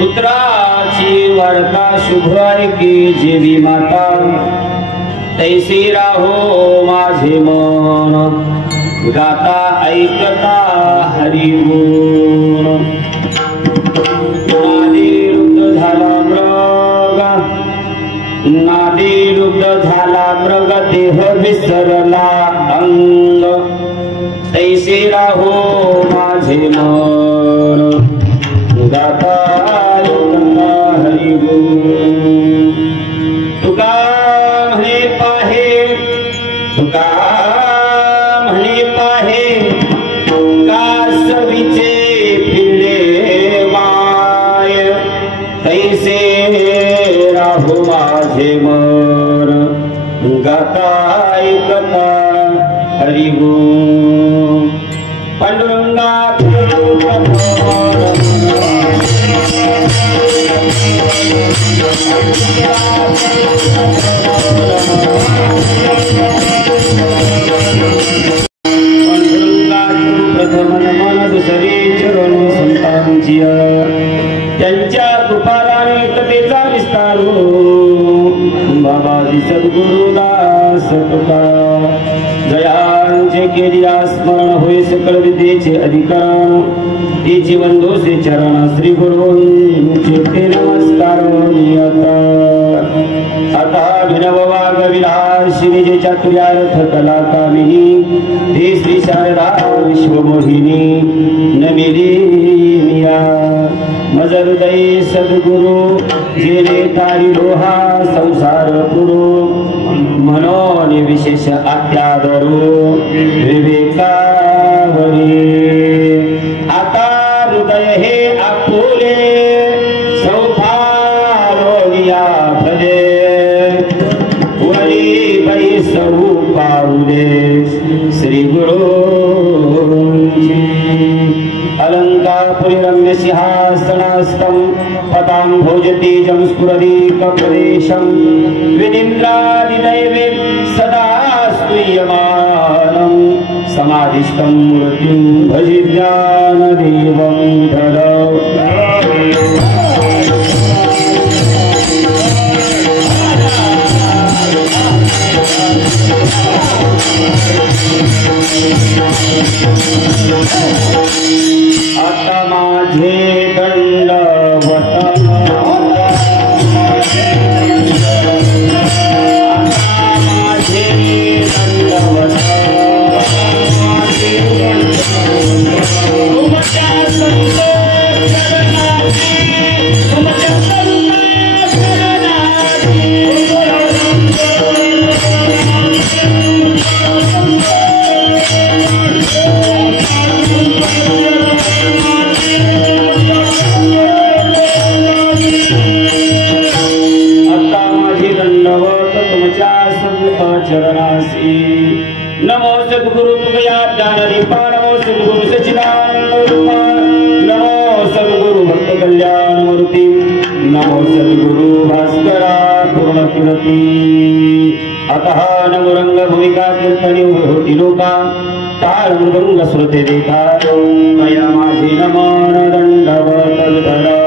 पुत्राची वार्ता शुभ ऐके जेवी माता तैसे राहो माझे मन गाता ऐकता हरी गुण नादी रुद्ध झाला मृग देह विसरला अंग तैसे राहो माझे मन गाता हरी गुण तुका म्हणे पाहे कासवीचे फिरले माय तैसे राहो माझे मन गाता ऐकता हरी गुण पांडुरंगा त्यांच्या कृपाराने कथेचा विस्तार बाबाजी सद्गुरुदास तुका जयांचे केलिया स्मरण होय सकळ विद्येचे अधिकरण ते जीवन दोषे चरण श्री गुरूंचे ते नमस्कार आता विनववाग विलासिनी जे चातुर्यार्थ कला कामिनी ते श्री शारदा विश्वमोहिनी नमिली मिया मज हृदय सद्गुरु जेने तारी लोहा संसार पुरो मनोन विशेष आत्यादरो विवेकावरी आता हृदय हे आपुले सौभारोनिया भजे वरी बैसौ पाऊले श्री गुरु अलंकापुरी रम्य सिंहासनास्थं पतां भोजतेजं स्फुरदीकप्रदेशं विनिन्द्रादिदैवे सदा स्तूयमानं समाधिष्ठं मृत्युं भजिज्ञानदेवं ददौ आता माझे दंडवत तुमच्या संत सद्गुरु तुकया ज्ञानदीपा नमो सद्गुरु सच्चिदानंद रूपा नमो सद्गुरु भक्त कल्याण मूर्ती नमो सद्गुरु भास्करा पूर्ण कीर्ती अतः नमोरंग भूमिका कीर्तनी होती लोका ताल मृदंग श्रुते देता मया माझे नमन दंडवत धरा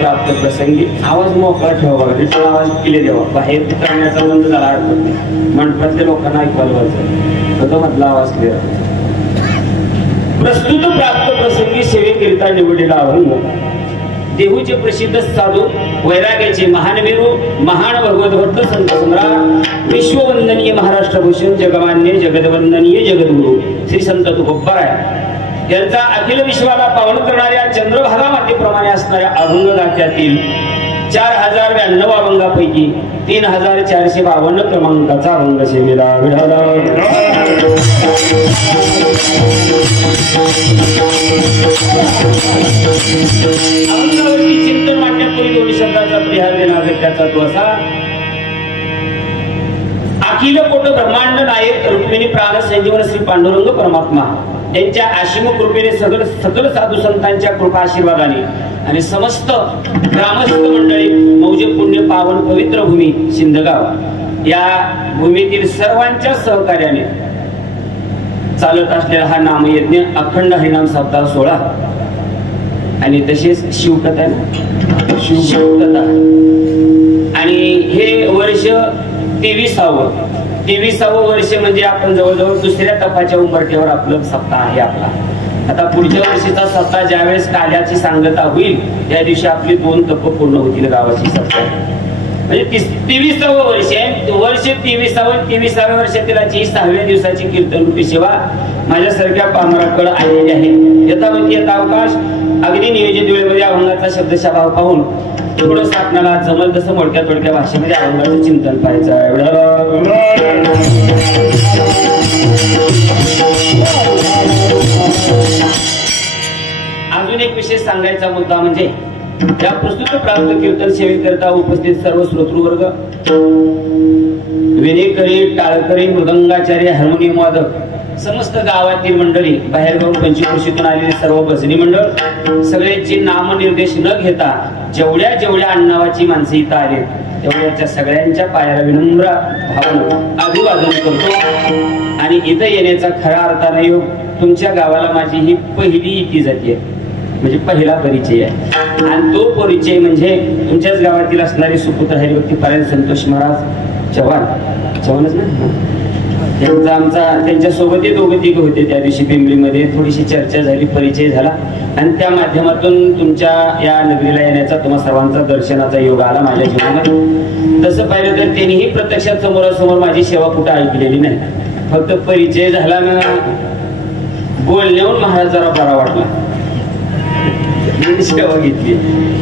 प्राप्त प्रसंगी आवाज मोकळा ठेवा रिटर्न आवाज केले देवा बाहेर करण्याचा बंद झाला अडकत मंडपातल्या लोकांना ऐकायला व्हायचं मधला आवाज क्लिअर प्रस्तुत प्राप्त प्रसंगी सेवेकरिता निवडलेला अभंग देहूचे प्रसिद्ध साधू वैराग्याचे महान वीरू महान भगवत भक्त संत सम्राट विश्ववंदनीय महाराष्ट्रभूषण जगमान्य जगदवंदनीय जगद्गुरु श्री संत तुकोबाराय यांचा अखिल विश्वाला पावन करणाऱ्या चंद्रभागा मातेप्रमाणे असणाऱ्या अभंग गात्यातील 4092 अभंगापैकी 3452 क्रमांकाचा अभंग सेवेला विढाला अभंगावरती चिंतन मांडण्यापूर्वी दोन्ही शब्दाचा परिहार देणार त्याचा तो असा अखिल कोट ब्रह्मांड नायक रुक्मिणी प्राण संजीवन श्री पांडुरंग परमात्मा त्यांच्या आशिम कृपेने सकल साधू संतांच्या कृपा आशीर्वादाने आणि समस्त ग्रामस्थ मंडळी मौजे पुण्य पावन पवित्र भूमी सिंधगाव या भूमीतील सर्वांच्या सहकार्याने चालत असलेला हा नामयज्ञ अखंड हरिनाम सप्ताह 16 आणि तसेच शिवकथा शिवकथा आणि हे वर्ष 23वे वर्ष म्हणजे आपण जवळजवळ दुसऱ्या तपाच्या उंबरठ्यावर आपलं सप्ताह आहे आपला आता पुढच्या वर्षीचा सप्ताह ज्यावेळेस काल्याची सांगता होईल त्या दिवशी आपली 2 तप पूर्ण होतील गावाची सप्ताह म्हणजे 23वे वर्ष आहे वर्ष 23व्या वर्षातील 6व्या दिवसाची कीर्तन रूपी सेवा माझ्यासारख्या पामराकडे आलेली आहे यथावती यथावकाश अगदी नियोजित वेळेमध्ये अभंगाचा शब्दशः भाव पाहून थोडंसं आपल्याला जमल तसं मोडक्या तोडक्या भाषेमध्ये अभंगाचं चिंतन पाहायचं अजून एक विशेष सांगायचा मुद्दा म्हणजे या प्रस्तुत प्राप्त कीर्तन सेवेकरिता उपस्थित सर्व श्रोतृवर्ग विनेकरी टाळकरी मृदंगाचार्य हार्मोनियम वादक समस्त गावातील मंडळी बाहेरगाव पंचकृषीतून आलेले सर्व भजनी मंडळ सगळ्यांची नामनिर्देश न घेता जेवढ्या अण्णावाची माणसं इथं आले तेवढ्याच्या सगळ्यांच्या पायाला विनम्र भावना अभिवादन करतो आणि इथं येण्याचा खरा अर्थाने योग तुमच्या गावाला माझी ही पहिली इती जाते म्हणजे पहिला परिचय आहे आणि तो परिचय म्हणजे तुमच्याच गावातील असणारे सुपुत्र हरिभक्ती पारायण संतोष महाराज चव्हाणच ना त्यांच्या सोबत दोघे तिघ होते त्या दिवशी पिंपरीमध्ये थोडीशी चर्चा झाली परिचय झाला आणि त्या माध्यमातून तुमच्या या नगरीला येण्याचा तुम्हा सर्वांचा दर्शनाचा योग आला माझ्या जीवनात तसं पाहिलं तर त्यांनीही प्रत्यक्षात समोरासमोर माझी सेवा कुठं ऐकलेली नाही फक्त परिचय झाला ना बोलण्याहून महाराज जरा बरा वाटला सेवा घेतली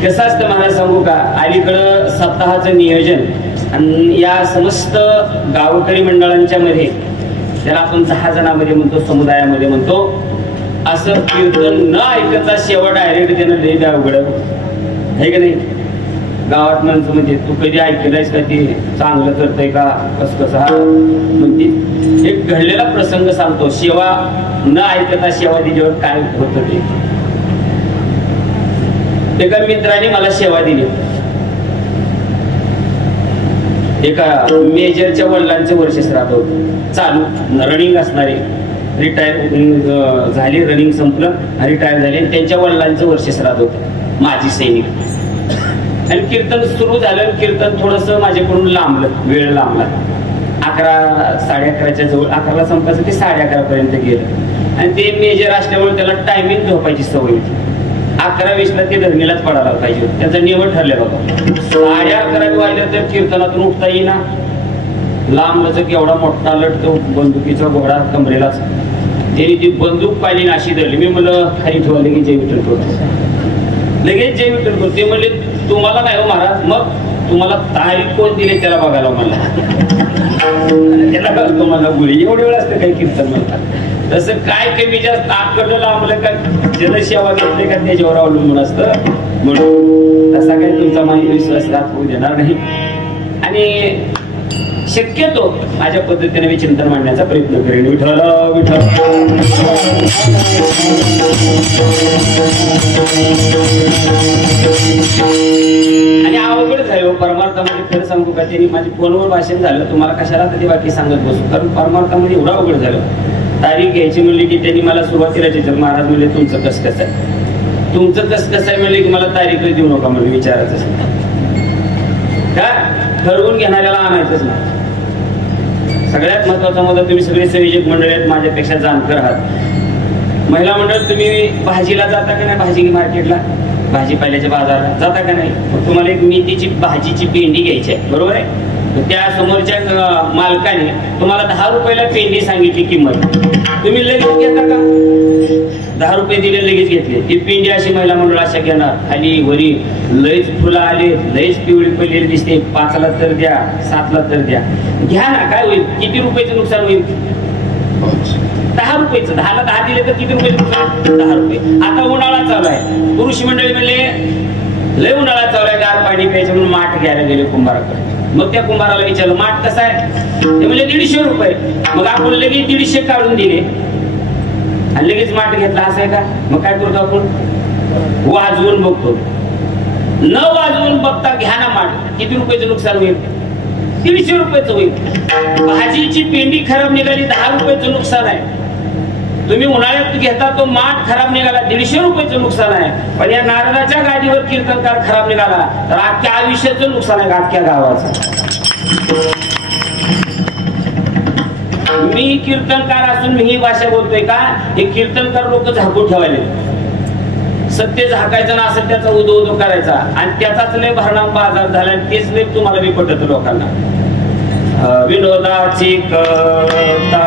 कसं असतं महाराज सांगू का अलीकडं सप्ताहाचं नियोजन आणि या समस्त गावकरी मंडळांच्या मध्ये त्याला आपण 10 जणांमध्ये म्हणतो समुदायामध्ये म्हणतो असं कीर्तन न ऐकता सेवा डायरेक्ट देणं लई अवघड आहे का नाही गावात माणसं म्हणजे तू कधी ऐकलंयस का ते चांगलं करतय का कसं हा म्हणजे एक घडलेला प्रसंग सांगतो सेवा न ऐकता सेवा दिल्यावर काय होतं ते एका मित्राने मला सेवा दिली एका मेजरच्या वडिलांचे वर्ष श्राद्ध होतं चालू रनिंग असणारे रिटायर झाली रनिंग संपलं रिटायर झाले त्यांच्या वडिलांचं वर्ष श्राद्ध होतं माजी सैनिक आणि कीर्तन सुरू झालं कीर्तन थोडंसं माझ्याकडून लांबलं वेळ लांबला 11-11:30च्या जवळ 11ला संपायचं ते 11:30 पर्यंत गेलं आणि ते मेजर असल्यामुळे त्याला टायमिंग झोपायची सवय होती 11:20ला ते धरणीलाच पडायला पाहिजे त्याचा नियम ठरलेला होता 11:30 वाजल्या तर कीर्तनातून उठता येईना लांब लचक एवढा मोठा लटतो बंदुकीचा घोडा कमरेलाच. त्यांनी ती बंदूक पाहिली नाशी धरली. मी म्हणलं खाली ठेवा, लगेच जय विठ्ठल करतो, लगेच जय विठ्ठल करतो. ते म्हणले तुम्हाला नाही हो महाराज, मग तुम्हाला तारीख कोण दिली त्याला बघायला मला, त्याला कळतो मला गुळी एवढे वेळ असतं काही कीर्तन म्हणतात. तसं काय कमी जास्त आकडलं लांबलं का जनसेवा घेतले का त्याच्यावर अवलंबून असतं. म्हणून तसा काही तुमचा माझा विश्वास राहत होऊ देणार नाही. आणि शक्यतो माझ्या पद्धतीने मी चिंतन मांडण्याचा प्रयत्न करेन. विठ्ठल विठ्ठल. आणि अवघड झालं परमार्थामध्ये. खरं सांगू का, त्यांनी माझी फोनवर भाषण झालं, तुम्हाला कशाला ते बाकी सांगत बसू, कारण परमार्थामध्ये एवढं अवघड झालं. तारीख घ्यायची म्हणली की त्यांनी मला सुरुवातीला टीचर महाराज म्हणले तुमचं कस कसं आहे, तुमचं कस कसं आहे म्हणले की मला तारीखच देऊ नका म्हणजे विचारायचं का, ठरवून घेणाऱ्याला आणायचंच नाही. सगळ्यात महत्वाचा मुद्दा, तुम्ही सगळे संयोजक मंडळी आहेत, माझ्यापेक्षा जाणकार आहात. महिला मंडळ, तुम्ही भाजीला जाता का नाही, भाजी मार्केटला भाजीपाल्याच्या बाजारात जाता का नाही. तुम्हाला एक मेथीची भाजीची पेंडी घ्यायची आहे, बरोबर आहे. त्या समोरच्या मालकाने तुम्हाला 10 रुपयाला पेंडी सांगितली किंमत, तुम्ही लगेच घेता का. 10 रुपये दिले, लगेच घेतले. ती पेंडी अशी महिला मंडळ अशा घेणार, खाली वरी लयच फुलं आले, लयच पिवळी पडलेली दिसते, 5ला तर द्या, 7ला तर द्या, घ्या ना, काय होईल, किती रुपयाचं नुकसान होईल, 10 रुपयाचं. 10ला 10 दिले तर किती रुपये नुकसान, 10 रुपये. आता उन्हाळा चालू आहे, पुरुष मंडळी म्हणले लय उन्हाळा चालू आहे, गार पाणी प्यायचं म्हणून माठ घ्यायला गेले कुंभाराकडे. मग त्या कुंभाराला विचारलं माठ कसा आहे, ते म्हणजे 150 रुपये. मग आपण लगेच 150 काढून दिले आणि लगेच माठ घेतला, असं आहे का. मग काय करतो आपण, वाजवून बघतो, न वाजवून बघता घ्या ना माठ, किती रुपयाचं नुकसान होईल, 150 रुपयाचं होईल. भाजीची पेंडी खराब निघाली, 10 रुपयाचं नुकसान आहे. तुम्ही उन्हाळ्यात घेता तो माठ खराब निघाला, 150 रुपयाचं नुकसान आहे. पण या नारदाच्या गाडीवर कीर्तनकार खराब निघाला तर अख्ख्या आयुष्याचं नुकसान आहे, अख्ख्या गावाचं. मी कीर्तनकार असून मी ही भाषा बोलतोय का, हे कीर्तनकार लोक झाकून ठेवायले. सत्य झाकायचं ना, असत्याचा उदो उदो करायचा, आणि त्याचाच लय भरणाम बाजार झाला. तेच लय तुम्हाला मी पटत लोकांना. विनोदाची कथा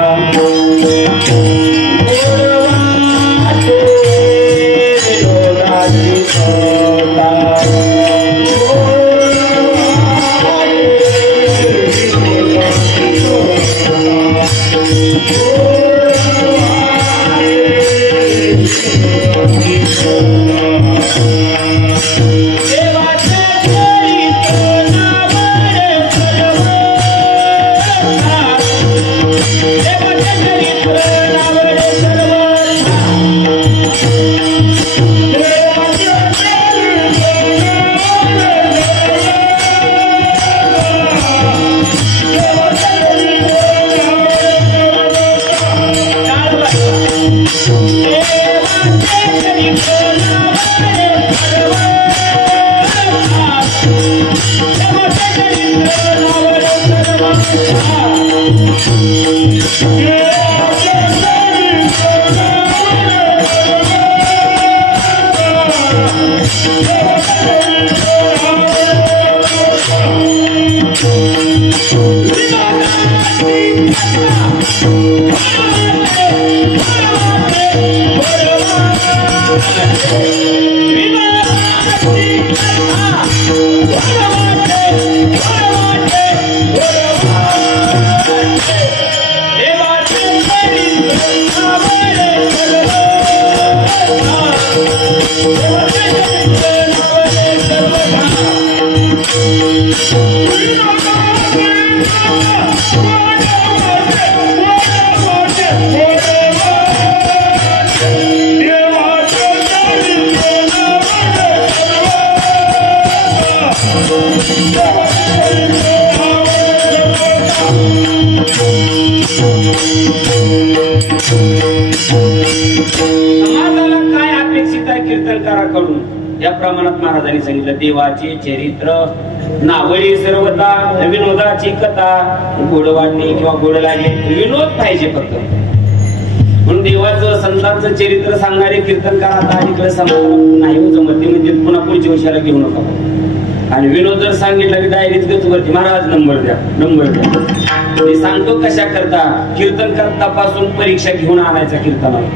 समाजाला काय अपेक्षित आहे कीर्तनकाराकडून, या प्रमाणात महाराजांनी सांगितलं. देवाचे चरित्र, नावळी सर्वता, विनोदाची कथा, गोड वाटणे किंवा गोड लागे, विनोद पाहिजे फक्त. म्हणून देवाचं संतांचं चरित्र सांगणारे कीर्तनकार आता अलीकडे समाजाला नाही जमत, म्हणजे पुन्हा पुढच्या वर्षाला घेऊ नका. आणि विनोद जर सांगितलं की डायरीत गच वरती महाराज नंबर द्या नंबर द्या. मी सांगतो कशा करता कीर्तन तपासून परीक्षा घेऊन आणायचा कीर्तनाला.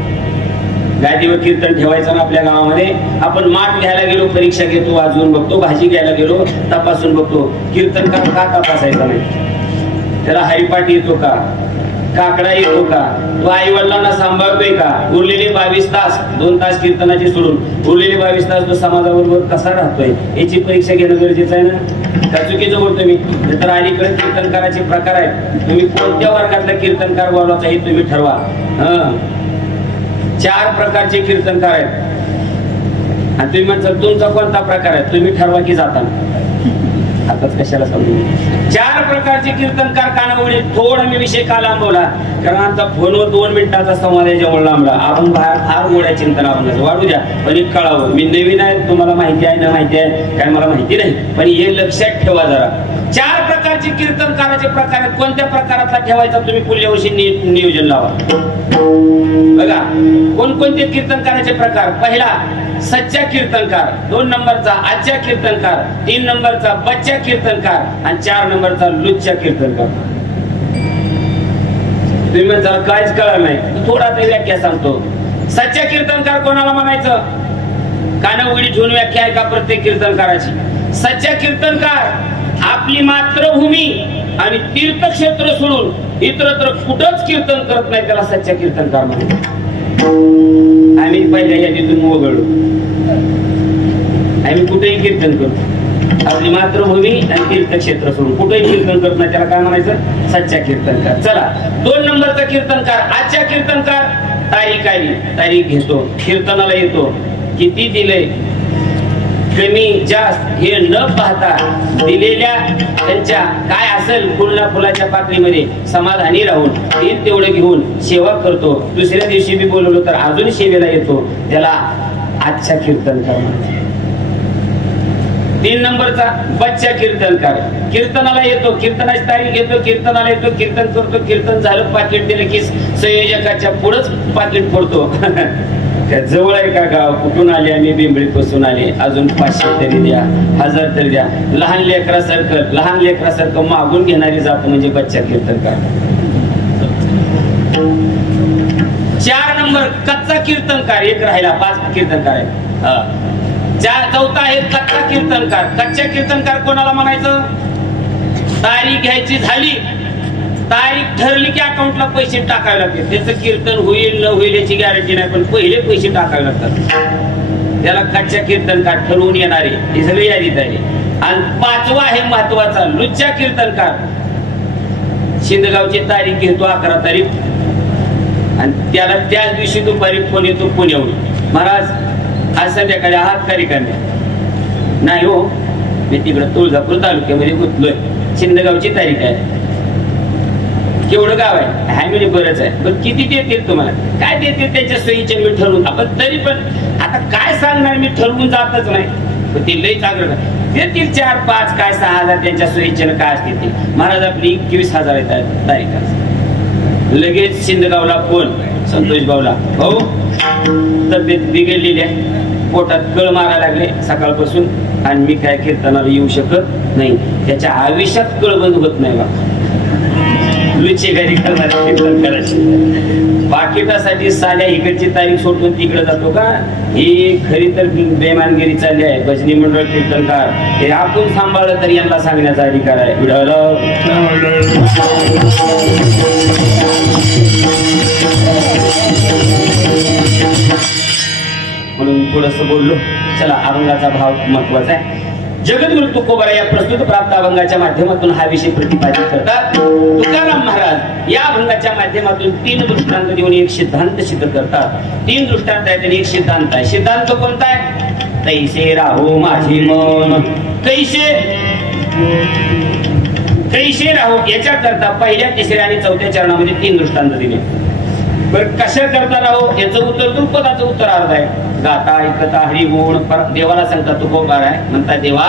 गादीवर कीर्तन ठेवायचं ना आपल्या गावामध्ये. आपण माठ घ्यायला गेलो परीक्षा घेतो वाजवून बघतो, भाजी घ्यायला गेलो तपासून बघतो. कीर्तनकार का तपासायचा नाही? त्याला हरिपाठ येतो का, काकडा येतो का, तो आई वडिलांना सांभाळतोय का, उरलेले 22 तास 2 तास कीर्तनाचे सोडून उरलेले 22 तास तो समाजाबरोबर कसा राहतोय याची परीक्षा घेणं गरजेचं आहे ना. का चुकीचं बोलतो मी? तर अलीकडे कीर्तनकाराचे प्रकार आहेत. तुम्ही कोणत्या वर्गातला कीर्तनकार बोलायचा हे तुम्ही ठरवा. 4 प्रकारचे कीर्तनकार आहेत आणि तुम्ही म्हणता तुमचा कोणता प्रकार आहे? तुम्ही ठरवा की जाताना आताच कशाला समजून. 4 प्रकारचे कीर्तनकार कानावळी. थोडा मी विषय का लांबवला कारण आमचा फोनवर 2 मिनिटाचा संवाद याच्यामुळे लांबला. आपण बाहेर फार गोड्या चिंतन आपण वाढू द्या पण एक कळावं. मी नवीन आहे, तुम्हाला माहिती आहे ना माहिती आहे काय मला माहिती नाही, पण हे लक्षात ठेवा जरा. 4 प्रकारचे कीर्तनकाराचे प्रकार आहेत. कोणत्या प्रकारातला ठेवायचा तुम्ही पुढल्या वर्षी नियोजन लावा. बघा कोणकोणते कीर्तनकाराचे प्रकार. पहिला सच्चा कीर्तनकार, 2 नंबरचा आजच्या कीर्तनकार, 3 नंबरचा बच्चा कीर्तनकार आणि 4 नंबरचा लुच्चा कीर्तनकार. तुम्ही म्हणता काहीच कळलं नाही, थोडा तरी व्याख्या सांगतो. सच्चा कीर्तनकार कोणाला म्हणायचं? कानाउघडी ठेवून व्याख्या आहे का प्रत्येक कीर्तनकाराची? सच्चा कीर्तनकार आपली मातृभूमी आणि तीर्थक्षेत्र सोडून इतरत्र कुठंच कीर्तन करत नाही, त्याला सच्चा कीर्तनकार म्हणतात. आम्ही पहिल्या यादीतून वगळलो, आम्ही कुठेही कीर्तन करतो. आपली मातृभूमी आणि तीर्थक्षेत्र सोडून कुठेही कीर्तन करत नाही, त्याला काय म्हणायचं? सच्चा कीर्तनकार. चला 2 नंबरचा कीर्तनकार आजच्या कीर्तनकार. तारीख आली, तारीख घेतो, कीर्तनाला येतो, किती दिले कमी जास्त हे न पाहता दिलेल्या त्यांच्या काय असेल फुलना फुलाच्या पाकळीमध्ये समाधानी राहून तेवढं घेऊन सेवा करतो. दुसऱ्या दिवशी मी बोलवलो तर अजून सेवेला येतो, त्याला आजच्या कीर्तनकार म्हणतात. 3 नंबरचा बच्चा कीर्तनकार. कीर्तनाला येतो, कीर्तनाची तारीख घेतो, कीर्तनाला येतो, कीर्तन करतो, कीर्तन झालं पाकिट दिलं की संयोजकाच्या पुढंच पाकिट फोडतो. जवळ आहे का गाव, कुठून आले आम्ही? बिंबळीत बसून आले, अजून 500 तरी द्या, 1000 तरी द्या. लहान लेकरासारखं मागून घेणारी जात म्हणजे बच्चा कीर्तनकार. 4 नंबर कच्चा कीर्तनकार. एक राहिला, 5 कीर्तनकार आहे. 4 आहे कच्चा कीर्तनकार. कच्च्या कीर्तनकार कोणाला म्हणायचं? तारीख घ्यायची झाली, तारीख ठरली की अकाउंटला पैसे टाकावे लागते. त्याचं कीर्तन होईल न होईल याची गॅरंटी नाही, पण पहिले पैसे टाकावे लागतात. त्याला कच्च्या कीर्तनकार ठरवून येणारे हे सगळे यादीत आले. आणि 5वा आहे महत्वाचा लुच्चा कीर्तनकार. शिंदगावची तारीख घेतो 11 तारीख आणि त्याला त्याच दिवशी दुपारी फोन येतो पुण्याहून, महाराज आज संध्याकाळी आहात का रिकामे? नाही हो, मी तिकडे तुळजापूर तालुक्यामध्ये गुंतलोय, शिंदगावची तारीख आहे. केवढं गाव आहे? हाय म्हणजे बरंच आहे. पण किती देतील तुम्हाला? काय देतील त्याच्या सोयीचे मी ठरवून. आपण तरी पण आता काय सांगणार, मी ठरवून जातच नाही, पण ते लईच आग्रह देतील. 4, 5 काय 6000 त्यांच्या सोयीचे काय असतील ते. महाराज आपली 21,000 येतात तारीख. लगेच शिंदगावला फोन, संतोष भाऊला, भाऊ तब्येत बिघडलेली आहे, पोटात कळ मारायला लागले सकाळपासून आणि मी काय कीर्तनाला येऊ शकत नाही. त्याच्या आयुष्यात कळ बंद होत नाही बा. लुच्चे घरी करणारे कीर्तन करायचे. पाकिटासाठी साध्या इकडची तारीख सोडून तिकडे जातो का? ही खरी तर बेमानगिरी चालली आहे. भजनी मंडळ कीर्तनकार हे आपण सांभाळलं तर यांना सांगण्याचा अधिकार आहे. म्हणून थोडस बोललो. चला अभंगाचा भाव महत्वाचा आहे. जगद्गुरु तुकोबारा या प्रस्तुत प्राप्त अभंगाच्या माध्यमातून हा विषय प्रतिपादित करतात. तुकाराम महाराज या अभंगाच्या माध्यमातून 3 दृष्टांत देऊन एक सिद्धांत सिद्ध करतात. 3 दृष्टांत आहेत आणि एक सिद्धांत आहे. सिद्धांत कोणता आहे? तैसे राहो माझे मन, कैसे राहो याच्या करता पहिल्या, तिसऱ्या आणि 4थ्या चरणामध्ये 3 दृष्टांत दिले. बरं कशा करता राहो याचं उत्तर द्रुपदाचं उत्तर अर्ध आहे. गाता ऐकता हरिगुण. देवाला सांगता तुकोबार आहे, म्हणता देवा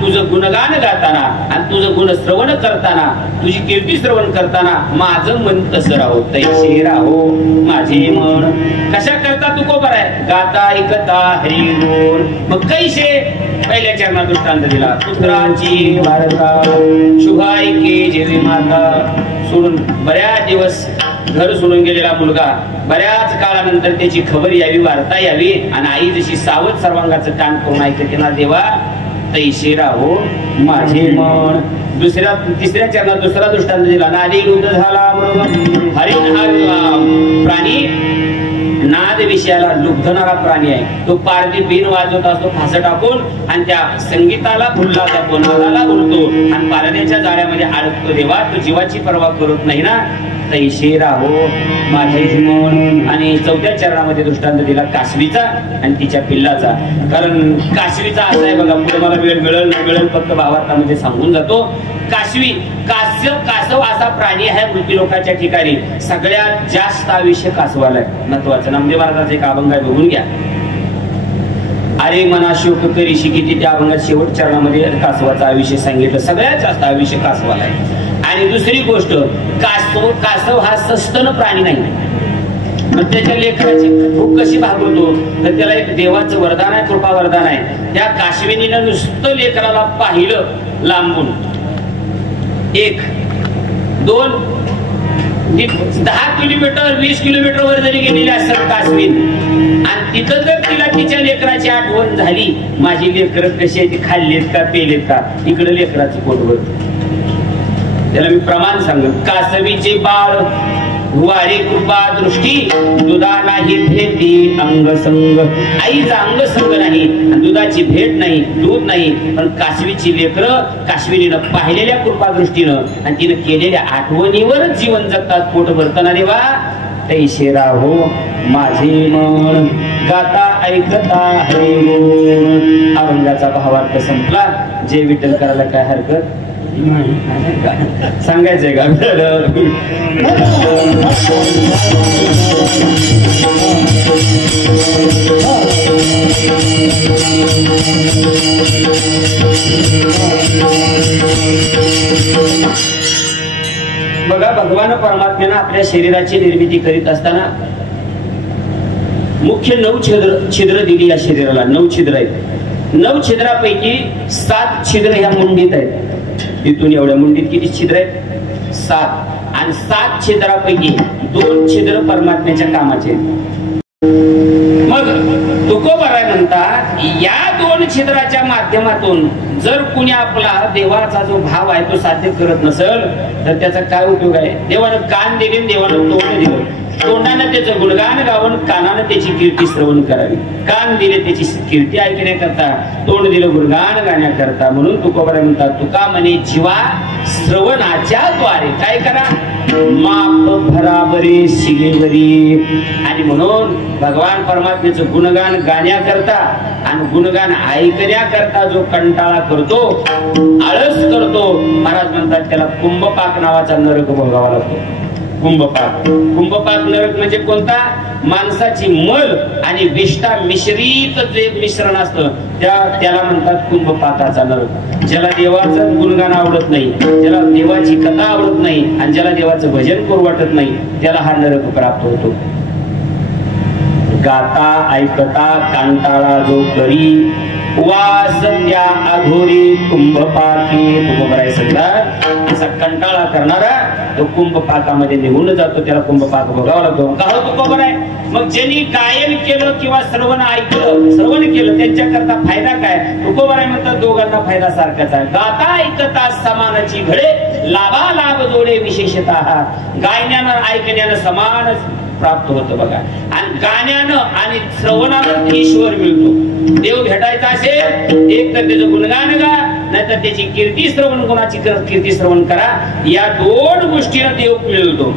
तुझं गुणगान गाताना आणि तुझं गुण श्रवण करताना, तुझी कीर्ती श्रवण करताना माझं मन तसं राहो, तैसे राहो माझे मन. कशा करता तुकोबर आहे? गाता ऐकता हरी गुण. मग कैसे? पहिल्या चरणात दृष्टांत दिला. पुत्राची वार्ता शुभ ऐके जेवी माता. सोडून बऱ्याच दिवस घर सोडून गेलेला मुलगा, बऱ्याच काळानंतर त्याची खबर यावी, वार्ता यावी, आणि आई जशी सावध सर्वांगाचं कान करून ऐकते ना, देवा तैसे राहो माझे मन. तिसऱ्या चरणात दुसरा दृष्टांत दिला. नादी रुद्ध झाला मृग. हरिण हा प्राणी नाद विषयाला लुब्धणारा प्राणी आहे. तो पारदी बीन वाजवत असतो फास टाकून, आणि त्या संगीताला भुलला जातो, नादाला भुलतो, आणि पारण्याच्या जाळ्यामध्ये अडकतो. देवा तू जीवाची पर्वा करत नाही ना, तैसे राहो माझे मन. आणि चौथ्या चरणामध्ये दृष्टांत दिला कासवीचा आणि तिच्या पिल्लाचा. कारण कासवीचा असा आहे बघा, पुढे मला वेळ मिळेल न मिळेल फक्त भावार्थामध्ये सांगून जातो. कासवी, कासव असा प्राणी आहे मृत्यू लोकांच्या ठिकाणी सगळ्यात जास्त आयुष्य कासवाला आहे. महत्वाचं नामदेव महाराजांचा एक अभंग आहे, बघून घ्या. अरे मना शोक करीशी, किती त्या अभंगात शेवट चरणामध्ये कासवाचं आयुष्य सांगितलं. सगळ्यात जास्त आयुष्य कासवाला आहे. आणि दुसरी गोष्ट, कासव हा सस्तन प्राणी नाही. मग त्याच्या लेकराची भूक कशी भागवतो, तर त्याला एक देवाचं वरदान आहे, कृपा वरदान आहे. त्या कासविनीनं नुसतं लेकराला पाहिलं लांबून, 1, 2, 10 किलोमीटर 20 किलोमीटर वर जरी गेलेली असेल कासवीन, आणि तिथं जर तिला तिच्या लेकराची आठवण झाली, माझी लेकर कशी आहे, ती खाल्लीत का पेलेत का, इकडे लेकराची पोटभर. त्याला मी प्रमाण सांगतो. कासवीचे बाळ वारे कृपा दृष्टी, दुधालाही भेटी अंगसंग. आईचा अंगसंग नाही आणि दुधाची भेट नाही, दूध नाही, पण कासवीची लेकरं कासवीनं पाहिलेल्या कृपा दृष्टीनं आणि तिनं केलेल्या आठवणीवरच जीवन जगतात, पोट भरताना. देवा तैसे राहो माझे मन. गाता ऐकता हरी गुण. अभंगाचा भावार्थ संपला. जय विठ्ठल करायला काय हरकत सांगायचंय का? बघा, भगवान परमात्म्यानं आपल्या शरीराची निर्मिती करीत असताना मुख्य 9 छिद्र दिली या शरीराला. 9 छिद्र आहेत. 9 छिद्रापैकी 7 छिद्र ह्या मुंडीत आहेत. इथून एवढ्या मुंडीत किती छिद्र आहेत? 7. आणि 7 छिद्रापैकी 2 छिद्र परमात्म्याच्या कामाचे. मग तुकोबाराय म्हणतात, या 2 छिद्राच्या माध्यमातून जर कुणी आपला देवाचा जो भाव आहे तो साध्य करत नसेल तर त्याचा काय उपयोग आहे? देवानं कान दिले, देवानं तोंड दिलं. तोंडानं त्याचं गुणगान गावून, कानानं त्याची कीर्ती श्रवण करावी. कान दिले त्याची कीर्ती ऐकण्याकरता, तोंड दिलं गुणगान गाण्याकरता. म्हणून तुकोबाराय म्हणतात, तुका म्हणे जीवा श्रवणाच्या द्वारे काय करा, माप भराबरे शिलेवरी. आणि म्हणून भगवान परमात्म्याचं गुणगान गाण्याकरता आणि गुणगान ऐकण्याकरता जो कंटाळा करतो, आळस करतो, महाराज म्हणतात त्याला कुंभपाक नावाचा नरक भोगावा लागतो. कुंभपाक नरक म्हणजे कोणता? माणसाची मल आणि विष्ठा मिश्रित जे मिश्रण असतं त्याला म्हणतात कुंभपाकाचा नरक. ज्याला देवाचं गुणगान आवडत नाही, ज्याला देवाची कथा आवडत नाही आणि ज्याला देवाचं भजन करू वाटत नाही, त्याला हा नरक प्राप्त होतो. गाता ऐकता कांटाळा जो करी, वास त्या अघोरी कुंभपाकी. तुकोबाराय सांगतात, असा कंटाळा करणारा तो कुंभपाकामध्ये निघून जातो, त्याला कुंभपाक भोगावा लागतो. का हो तुकोबाराय? मग ज्यांनी गायन केलं किंवा श्रवण केलं त्यांच्याकरता फायदा काय? तुकोबाराय म्हणतात, दोघांना फायदा सारखाच आहे. गाता ऐकता समानाची घडे, लाभा लाभ जोडे विशेषतः. गायनानं ऐकण्यानं समान प्राप्त होतं बघा. आणि गाण्यानं आणि श्रवणानं ईश्वर मिळतो. देव भेटायचा असेल, एक तर त्याचं गुणगान गा, नाहीतर त्याची कीर्ती श्रवण, गुणाची कीर्ती श्रवण करा. या 2 गोष्टीनं देव मिळवतो.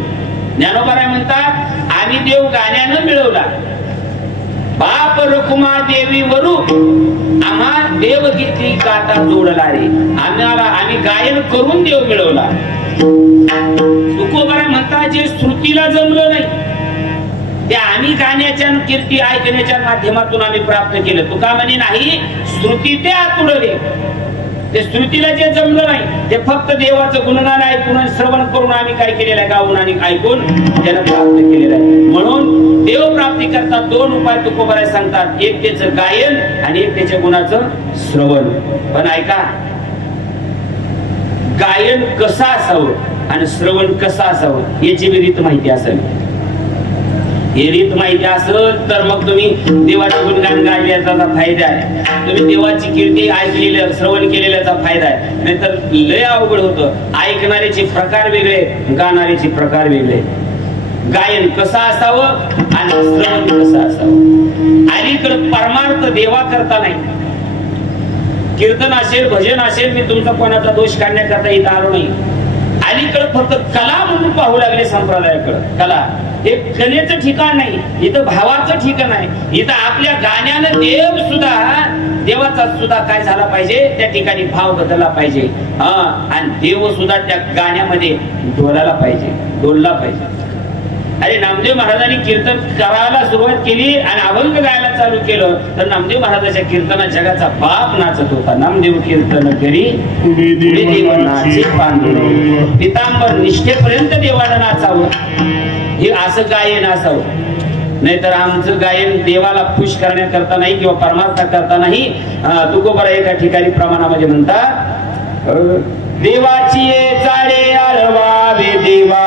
ज्ञानोबाराय म्हणतात, आम्ही देव गाण्यानं मिळवला. बाप रुक्मा देवी वरू आम्हा देवगीती गाता जोडला रे. आम्ही गायन करून देव मिळवला. तुकोबाराय म्हणतात, जे श्रुतीला जमलं नाही ते आम्ही गाण्याच्या कीर्ती ऐकण्याच्या माध्यमातून आम्ही प्राप्त केलं. तुका म्हणे नाही, श्रुती ते आतुडले. ते श्रुतीला जे जमलं नाही ते फक्त देवाचं गुणगान ऐकून श्रवण करून आम्ही काय केलेलं आहे, गाऊन आणि ऐकून त्याला प्राप्त केलेलं आहे. म्हणून देव प्राप्ती करता दोन उपाय तुकोबाराय सांगतात, एक त्याचं गायन आणि एक त्याच्या गुणाचं श्रवण. पण ऐका, गायन कसं असावं आणि श्रवण कसं असावं याची बी रीत माहिती असावी. हे रीत माहिती असेल तर मग तुम्ही देवाचे गुणगान गायल्याचा फायदा आहे, तुम्ही देवाची कीर्ती ऐकलेलं श्रवण केलेल्याचा फायदा आहे. नाहीतर लय अवघड होतं. ऐकणाऱ्याचे प्रकार वेगळे, गाणाऱ्याचे प्रकार वेगळे. गायन कसं असावं आणि श्रवण कसं असावं. अलीकडे परमार्थ देवा करता नाही. कीर्तन असेल, भजन असेल, मी तुमचा कोणाचा दोष काढण्याकरता इथं आलो नाही. अलीकडे फक्त कला म्हणून पाहू लागले संप्रदायाकडे. कला हे कलेचं ठिकाण नाही, इथं भावाचं ठिकाण आहे. इथं आपल्या गाण्यानं देव सुद्धा, देवाचा सुद्धा काय झाला पाहिजे, त्या ठिकाणी भाव बदलला पाहिजे. आणि देव सुद्धा त्या गाण्यामध्ये डोलायला पाहिजे, डोलला पाहिजे. अरे नामदेव महाराजांनी कीर्तन करायला सुरुवात केली आणि अभंग गायला चालू केलं तर नामदेव महाराजांच्या कीर्तना जगाचा बाप नाचत होता. नामदेव कीर्तन करी देव नाचे पांडुरंग, पितांबर निष्ठेपर्यंत देवाला नाचावं, हे असं गायन असावं. नाहीतर आमचं गायन देवाला खुश करण्याकरता नाही किंवा परमार्थ करता नाही. तुकोबाराय एका ठिकाणी प्रमाणामध्ये म्हणतात, देवाची चाळे आळवावे देवा,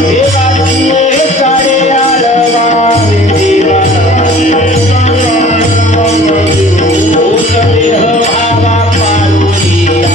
देवाची चाळे आळवावे देवा, देह भावा पारुलिया,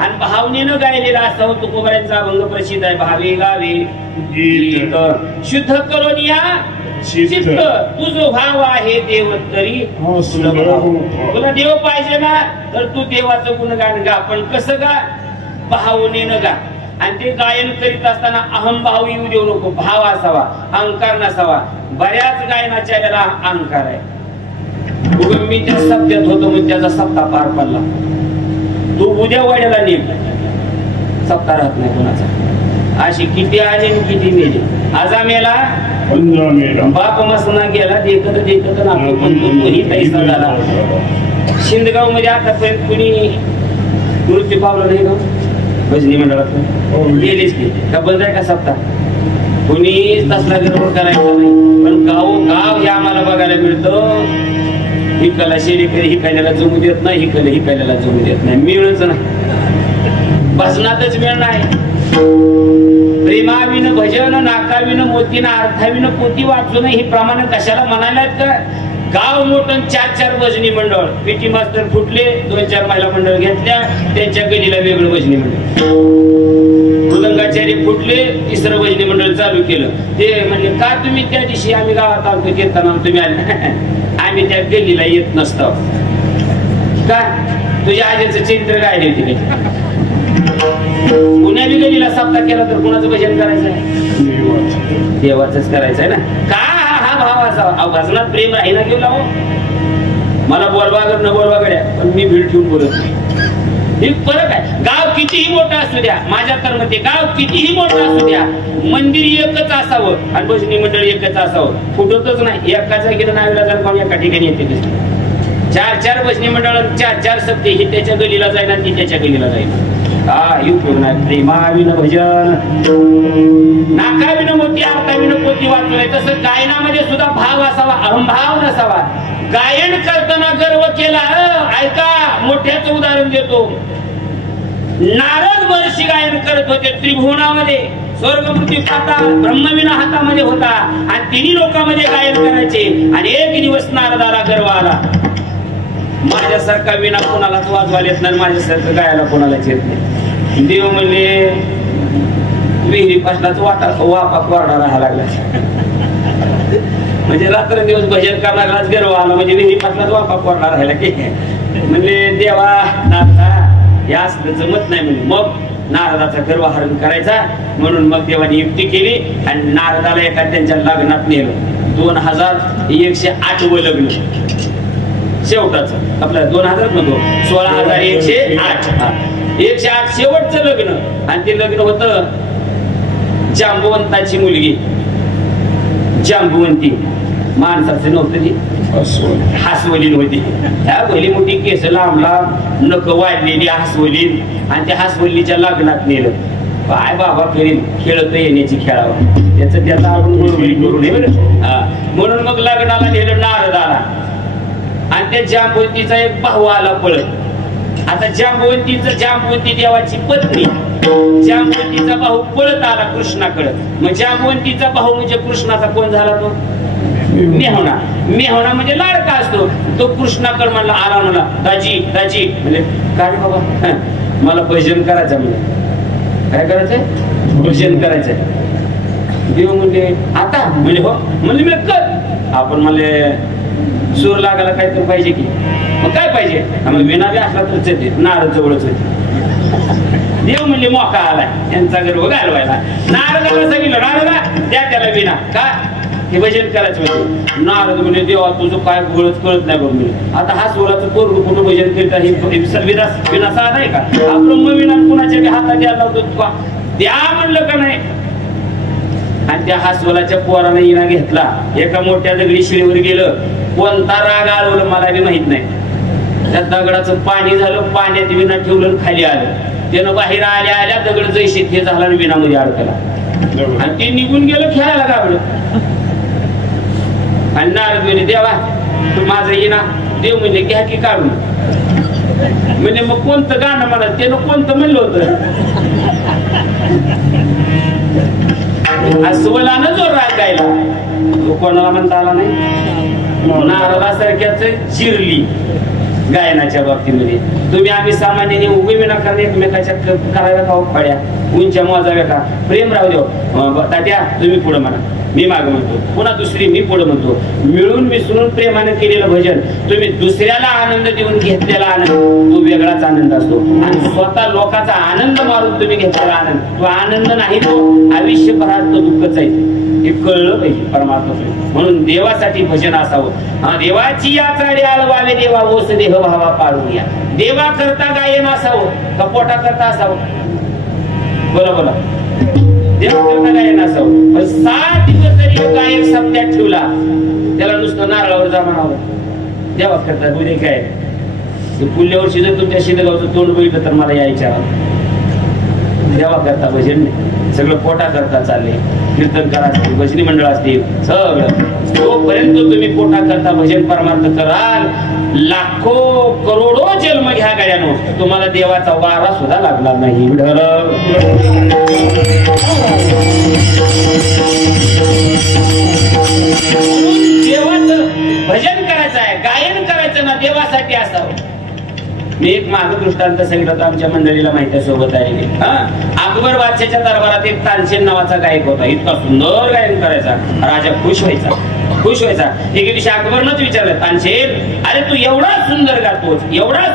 आणि भावनेनं गायलेला असावं. तुकोबारायांचा अभंग प्रसिद्ध आहे, भावे गावे गीत शुद्ध करून या चित्त, तुझं भाव आहे देव तरी तुला देव पाहिजे ना तर तू देवाचं गुणगान गा. पण कसं गा, भावनेनं गा. आणि ते गायन करीत असताना अहंभाव येऊ देऊ नको, भाव असावा, अहंकार नसावा. बऱ्याच गायनाच्या याला अहंकार आहे. मी त्या सप्त्यात होतो म्हणजे त्याचा सप्ताह पार पडला. तू उद्या वाड्याला नेम, सप्ताह राहत नाही कोणाचा. अशी किती आले किती मेले. आजा मेला बाप मसना गेला, देखत देखत नातो पण तोही पैसा झाला. शिंदगाव मध्ये आतापर्यंत कुणी मृत्यू पावला नाही का भजनी मंडळात? गेलीच की का बंद आहे का सप्ताह? कुणी तसला गडबड करायचा नाही. पण गाव हे आम्हाला बघायला मिळतं. ही कला शेरी ही कायद्याला जमू देत नाही, ही कला ही कायद्याला जमू देत नाही. मिळच नाही, भजनातच मिळ नाही. प्रेमाविन भजन नाकाविन मोती ना अर्थाविन पोती वाचून हे प्रमाण कशाला म्हणाल्यात का? गाव मोठं 4-4 भजनी मंडळ, पीटी मास्टर फुटले, 2-4 महिला मंडळ घेतल्या, त्यांच्या गलीला वेगळं भजनी मंडळ. मृदंगाचार्य फुटले, 3रं भजनी मंडळ चालू केलं. ते म्हणजे का तुम्ही त्या दिवशी आम्ही गावात आलतो कीर्तनाला तुम्ही आले? आम्ही त्या गलीला येत नसतो का? तुझ्या आजीचं चरित्र गायले होते पुण्या बी गलीला सप्ताह केला तर कुणाचं भजन करायचंय? देवाचंच करायचंय ना. का हा भाव असावा? भजनात प्रेम राही ना घेऊ लावो. मला बोलवा न बोलवा गड्या, पण मी भीड ठेवून बोलत नाही. हे फरक आहे. गाव कितीही मोठं असू द्या, माझ्या तर मते गाव कितीही मोठं असू द्या, मंदिर एकच असावं आणि भजनी मंडळ एकच असावं. फुटतच नाही. एका जागेला नावीला जाऊन कोण एका ठिकाणी येते. 4-4 भजनी मंडळ, 4-4 सप्ते, ही त्याच्या गलीला जाईल आणि ती त्याच्या गलीला जाईल. हा उपयोग नाही. प्रेमाविन भजन नाकाविन मोती अर्थाविन पोती वाचलंय. तसं गायनामध्ये सुद्धा भाव असावा, अहंभाव नसावा. गायन करताना गर्व केला. ऐका, मोठ्याचं उदाहरण देतो. नारद महर्षी गायन करत होते त्रिभुवनामध्ये. स्वर्ग मृत्यू पाताळ ब्रह्मविना हातामध्ये होता आणि तिन्ही लोकांमध्ये गायन करायचे. आणि एक दिवस नारदाला गर्व आला, माझ्यासारखा विना कोणालाच वाजवायला येत नाही, माझ्यासारखं गायला कोणालाच येत नाही. देव म्हणले विहिरी पासलाच वापा कोरडा राहायला लागला. म्हणजे रात्र दिवस भजन करणाराच गर्व आला, म्हणजे विहिरी पासलाच वापा कोरडा राहायला की. म्हणजे देवा नारदा या असलं जमत नाही म्हणजे. मग नारदाचा गर्व हरण करायचा म्हणून मग देवाने युक्ती केली आणि नारदाला एका त्यांच्या लग्नात नेलं. 2108 लग्न शेवटाचं आपल्या 2000 नको 16,108. 108 शेवटचं लग्न. आणि ते लग्न होतं जांबुवंताची मुलगी. जांबुवंती माणसाचं नव्हतं, ती हासवलीन होती. त्या भली मोठी केस लांब लांब नख वाढलेली हासवलीन आणि त्या हासवलीच्या लग्नात नेलं. काय बाबा करीन, खेळत येण्याची खेळावं, त्याचं त्याचा आपण गुळगुळी करू नये बरं. म्हणून मग लग्नाला नेलं नारदाला. आणि त्या जांबुवंतीचा एक भाऊ आला पळत. आता जांबुवंती देवाची पत्नी, जांबुवंतीचा भाऊ पळत आला कृष्णाकडे. मग जांबुवंतीचा भाऊ म्हणजे कृष्णाचा कोण झाला? तो मेहणा. मेहणा म्हणजे लाडका असतो. तो कृष्णाकडे म्हणला, आला म्हणला, दाजी दाजी. म्हणजे काय बाबा, मला भजन करायचं. म्हणजे काय करायचंय? भजन करायचंय. देव म्हणजे आता म्हणजे हो म्हणजे मी कर. आपण मला सूर लागायला काहीतरी पाहिजे की. मग काय पाहिजे? आम्हाला विना बी असला तर येते. नारद जवळच होते. देव म्हणजे मोका आलाय त्यांचा गर्व घालवायला. नारदाला सांगितलं, नारदा द्या त्याला विना. का? हे भजन करायचं म्हणजे. नारद म्हणजे देवा तुझं काय गोळच कळत नाही बघ. मी आता हा सोलाचं पोरग कुठं भजन करता हे विना साधा आहे का? हा ब्रह्मविना कुणाच्या बी हातात द्यायला लावतो. द्या म्हणलं का नाही. आणि त्या हासवलाच्या पोराने इना घेतला. एका मोठ्या दगडी शिळीवर गेलं. कोणता राग आळवलं मला बी माहित नाही. त्या दगडाचं पाणी झालं, पाण्यात विना ठेवलं खाली आलं. त्यानं बाहेर आल्या आल्या दगड जैसे ते झाला आणि विनामध्ये अडकला आणि ते निघून गेलं खेळायला गावलं. आणि नारद म्हणजे देवा तू माझं इना. देव म्हणजे घ्या की काढून. म्हणजे मग कोणतं गाणं म्हणा, त्यानं कोणतं म्हणलं होतं? अस्वलानं जो राग गायला तो कोणाला म्हणता आला नाही. नारदासारख्याच चिरली गायनाच्या बाबतीमध्ये. तुम्ही आम्ही सामान्याने उभी विनाकारण एकमेकाच्या कराव्या का फड्या उंच्या मोजाव्या का? प्रेम राहू देव. तात्या तुम्ही पुढे म्हणा, मी मागे म्हणतो, पुन्हा दुसरी मी पुढे म्हणतो. मिळून मिसळून प्रेमाने केलेलं भजन तुम्ही दुसऱ्याला आनंद देऊन घेतलेला आनंद तो वेगळाच आनंद असतो. आणि स्वतः लोकांचा आनंद मारून तुम्ही घेतलेला आनंद तो आनंद नाही, तो आयुष्यभरात तो दुःखच आहे. हे कळलं पाहिजे परमात्मा. म्हणून देवासाठी भजन असावं. हा देवाची या चाडी आळवावे देवा ओस देह भावा पाळूया. देवा करता गायन असावं का पोटा करता असावं? बोला बोला. देवा करता गायन असावं. पण 7 दिवस जरी गायक सप्त्यात ठेवला त्याला नुसतं नारळावर जा म्हणावं. देवा करता उद्या काय पुढल्या वर्षी जर तुमच्या शिंदगावचं तोंड बघितलं तर मला यायच्या. देवा करता भजन सगळं पोटा करता चालले. कीर्तनकार असतील, भजनी मंडळ असतील, सगळं जोपर्यंत तुम्ही पोटा करता भजन परमार्थ कराल लाखो करोडो जन्म घ्या गड्यानो तुम्हाला देवाचा वारा सुद्धा लागणार नाही. देवाचं भजन करायचं आहे, गायन करायचं ना देवासाठी असावं. मी एक माग दृष्टांत सांगितलं आमच्या मंडळीला माहिती सोबत आहे. अकबर बादशाच्या दरबारात एक तानसेन नावाचा गायक होता. इतका सुंदर गायन करायचा, राजा खुश व्हायचा. एके दिवशी अकबरनंच विचारलं, तानसेन अरे तू एवढा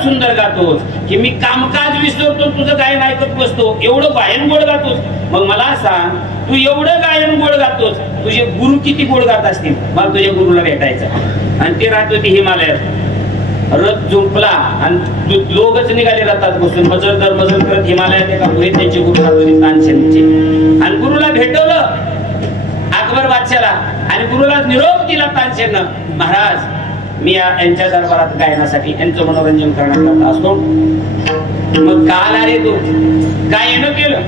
सुंदर गातोस की मी कामकाज विसरतो, तुझं गायन ऐकत बसतो, एवढं गायन गोड गातोस. मग मला सांग तू एवढं गायन गोड गातोस, तुझे गुरु किती गोड गात असतील? मला तुझ्या गुरुला भेटायचं. आणि ते राहत होते हिमालयात. रथ झुंपला आणि लोकच निघाले रथात बसून मजल करत हिमालयात एका गुहेत त्यांची गुरु राहत होती तानसेनची. आणि गुरुला भेटवलं अकबर बादशाला आणि गुरुला निरोप दिला तानसेननं, महाराज मी यांच्या दरबारात गायनासाठी यांचं मनोरंजन करण्याकरता असतो. मग काल आले तू गायन केलं.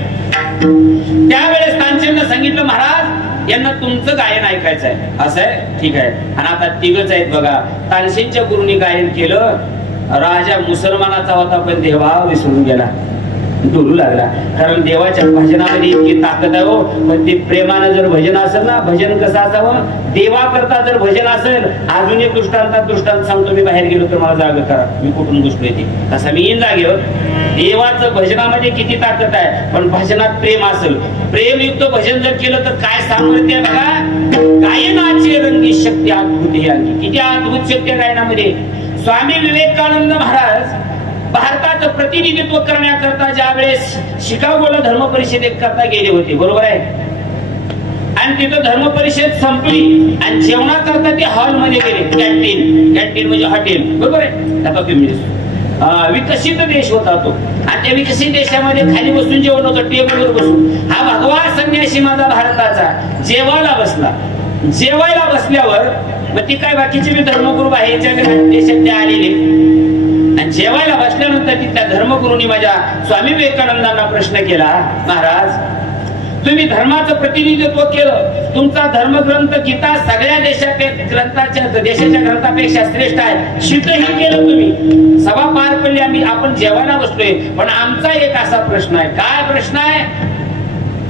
त्यावेळेस तानसेननं सांगितलं, महाराज यांना तुमचं गायन ऐकायचं आहे. असं आहे, ठीक आहे. आणि आता तिघच आहेत बघा. तानसेनच्या गुरुनी गायन केलं. राजा मुसलमानाचा होता पण देवभाव विसरून गेला, डोलू लागला. कारण देवाच्या भजनामध्ये इतकी ताकद आहे हो. पण ते प्रेमानं जर भजन असेल ना, भजन कसं असावं, देवा करता जर भजन असेल. अजून एक दृष्टांत सांगतो. मी बाहेर गेलो तर मला जाग करा, मी कुठून गोष्ट येते तसा मी येईन जागेवर. देवाचं भजनामध्ये किती ताकद आहे, पण भजनात प्रेम असेल, प्रेमयुक्त भजन जर केलं तर काय सामर्थ्य बघा. गायनाची रंगी शक्ती अद्भुत आहे. किती अद्भुत शक्ती आहे गायनामध्ये. स्वामी विवेकानंद महाराज भारताचं प्रतिनिधित्व करण्याकरता ज्या वेळेस शिकागोला धर्म परिषदेत करता गेले होते, बरोबर आहे. आणि तिथं धर्म परिषद संपली आणि जेवणाकरता ते हॉलमध्ये गेले. कॅन्टीन म्हणजे हॉटेल, बरोबर आहे. आता तुम्ही विकसित देश होता तो. आणि त्या विकसित देशामध्ये खाली बसून जेवण होतं, टेबलवर बसून. हा भगवा संन्यासी माझा भारताचा जेवायला बसल्यावर मग ती काय बाकीचे मी धर्मगुरू बाहेरच्या देशात ते आलेले. आणि जेवायला बसल्यानंतर तिथल्या धर्मगुरूंनी माझ्या स्वामी विवेकानंदांना प्रश्न केला, महाराज तुम्ही धर्माचं प्रतिनिधित्व केलं, तुमचा धर्मग्रंथ गीता सगळ्या देशाच्या ग्रंथापेक्षा श्रेष्ठ आहे, सिद्धही केलं तुम्ही, सभा पार पडली, आपण जेवायला बसलोय. पण आमचा एक असा प्रश्न आहे. काय प्रश्न आहे?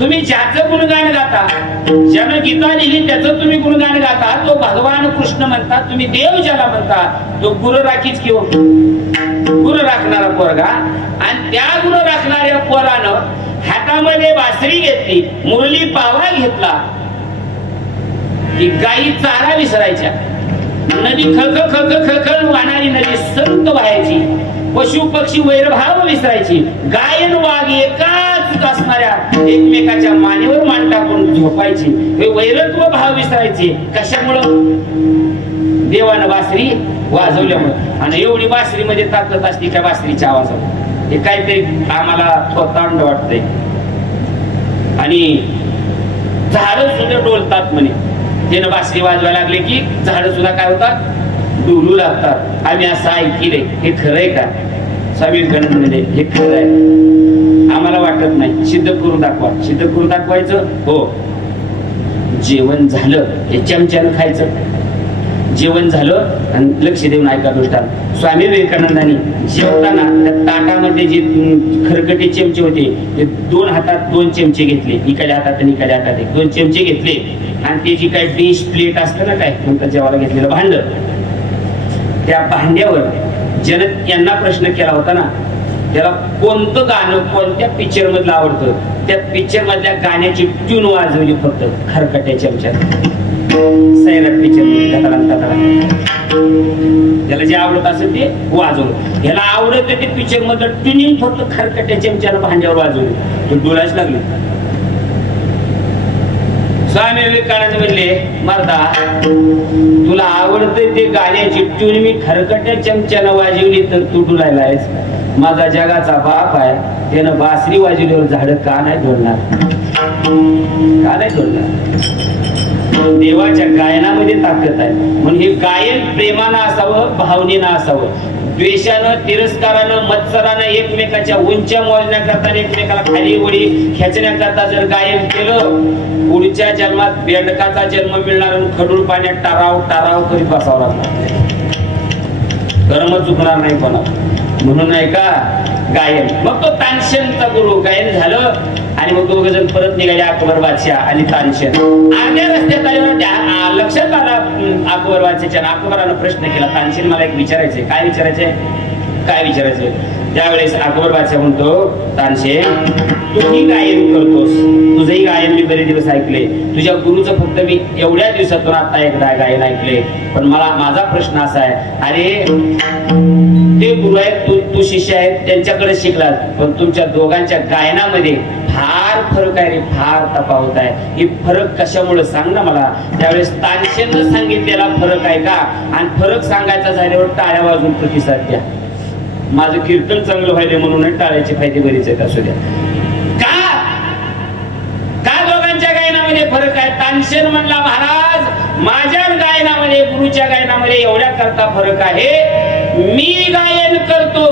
तुम्ही ज्याचं गुणगान गाता, ज्यानं गीता लिहिली त्याचं तुम्ही गुणगान गाता, तो भगवान कृष्ण म्हणतात, तुम्ही देव ज्याला म्हणता तो गुरु राखीच किंवा गुरु राखणारा पोरगा. आणि त्या गुरु राखणाऱ्या पोरानं हातामध्ये बासरी घेतली, मुरली पावा घेतला की गायी चारा विसरायच्या, नदी खळखळ वाहणारी नदी संत व्हायची, पशु पक्षी वैरभाव विसरायची, गायन वाघ एकाच असणाऱ्या एकमेकाच्या मानेवर मान टाकून झोपायची, वैरत्व भाव विसरायचे. कशामुळं? देवानं बासरी वाजवल्यामुळे. आणि एवढी बासरीमध्ये ताकद असते त्या बासरीच्या आवाजात. हे काहीतरी आम्हाला स्वतःंड वाटतंय. आणि झाड सुद्धा डोलतात म्हणे. त्यानं बासरी वाजवायला लागले की झाड सुद्धा काय होतात, डोलू लागतात. आम्ही असं ऐकलंय. हे खरंय का? स्वामी विवेकानंद म्हणजे हे खरं आहे, आम्हाला वाटत नाही. सिद्ध करून दाखवा. सिद्ध करून दाखवायचं. हो, जेवण झालं हे चमच्यानं खायचं. जेवण झालं आणि लक्ष देऊन ऐका दृष्टांत. स्वामी विवेकानंदांनी जेवताना त्या ताटामध्ये जे खरकटे चमचे होते ते दोन हातात 2 चमचे घेतले, इकडल्या हातात आणि इकडल्या हातात 2 चमचे घेतले. आणि ते जी काय डिश प्लेट असतं ना, काय नंतर जेवायला घेतलेलं भांड, त्या भांड्यावर ज्यानं यांना प्रश्न केला होता ना, त्याला कोणतं गाणं कोणत्या पिक्चर मधलं आवडतं, त्या पिक्चर मधल्या गाण्याची ट्यून वाजवली फक्त खरकट्या चमच्यात. सैराट पिक्चर त्याला जे आवडत असेल ते वाजवलं. याला आवडत ते पिक्चर मधलं ट्युनिंग फक्त खरकट्या चमच्यानं भांड्यावर वाजवलं. तो डोळ्याच लागले. स्वामी विवेकानंद म्हणले, मर्दा तुला आवडतं ते गाण्याची ट्यून मी खरकट्या चमच्यानं वाजवली तर तू डुलायला आहेस. माझा जगाचा बाप आहे, त्यानं बासरी वाजवल्यावर झाड का नाही डोलणार? का नाही डोलणार? देवाच्या गायनामध्ये ताकद आहे. म्हणून हे गायन प्रेमानं असावं, भावनेनं असावं. द्वेषानं, तिरस्कारानं, मत्सरानं एकमेकाच्या उंच्या मोजण्याकरता, एकमेकाला खाली वडी खेचण्याकरता जर गायन केलं, पुढच्या जन्मात बेंडकाचा जन्म मिळणार आणि खडूळ पाण्यात टाराव टाराव करीत बसावं लागणार. कर्म चुकणार नाही कोणाला. म्हणून नाही का गायन. मग तो तानसेनचा गुरु गायन झालं आणि मग दोघ जण परत निघाले, अकबर बादशाह आणि तानसेन. अर्ध्या रस्त्यात आल्यावर लक्षात आला अकबर बादशाहच्या. अकबरानं प्रश्न केला, तानसेन मला एक विचारायचंय. काय विचारायचंय? काय विचारायचंय? त्यावेळेस अकबर बादशाह म्हणतो, तानसेन तूही गायन करतोस, तुझंही गायन मी बरेच दिवस ऐकले, तुझ्या गुरुचं फक्त मी एवढ्या दिवसातून आता एकदा गायन ऐकले, पण माझा प्रश्न असा आहे, अरे ते गुरु आहेत, तू शिष्य आहेत, त्यांच्याकडे शिकलास, पण तुमच्या दोघांच्या गायनामध्ये फार फरक आहे रे, फार तफावत आहे. ही फरक कशामुळे सांग ना मला. त्यावेळेस तानसेननं सांगितलेला फरक आहे का, आणि फरक सांगायचा झाल्यावर टाळ्या वाजून प्रतिसाद द्या. माझं कीर्तन चांगलं व्हायले म्हणून टाळ्याचे फायदे बरेच आहेत, असू द्या. का दोघांच्या गायनामध्ये फरक आहे? तानसेन म्हणला, महाराज माझ्या गायनामध्ये, गुरुच्या गायनामध्ये एवढ्या करता फरक आहे, मी गायन करतो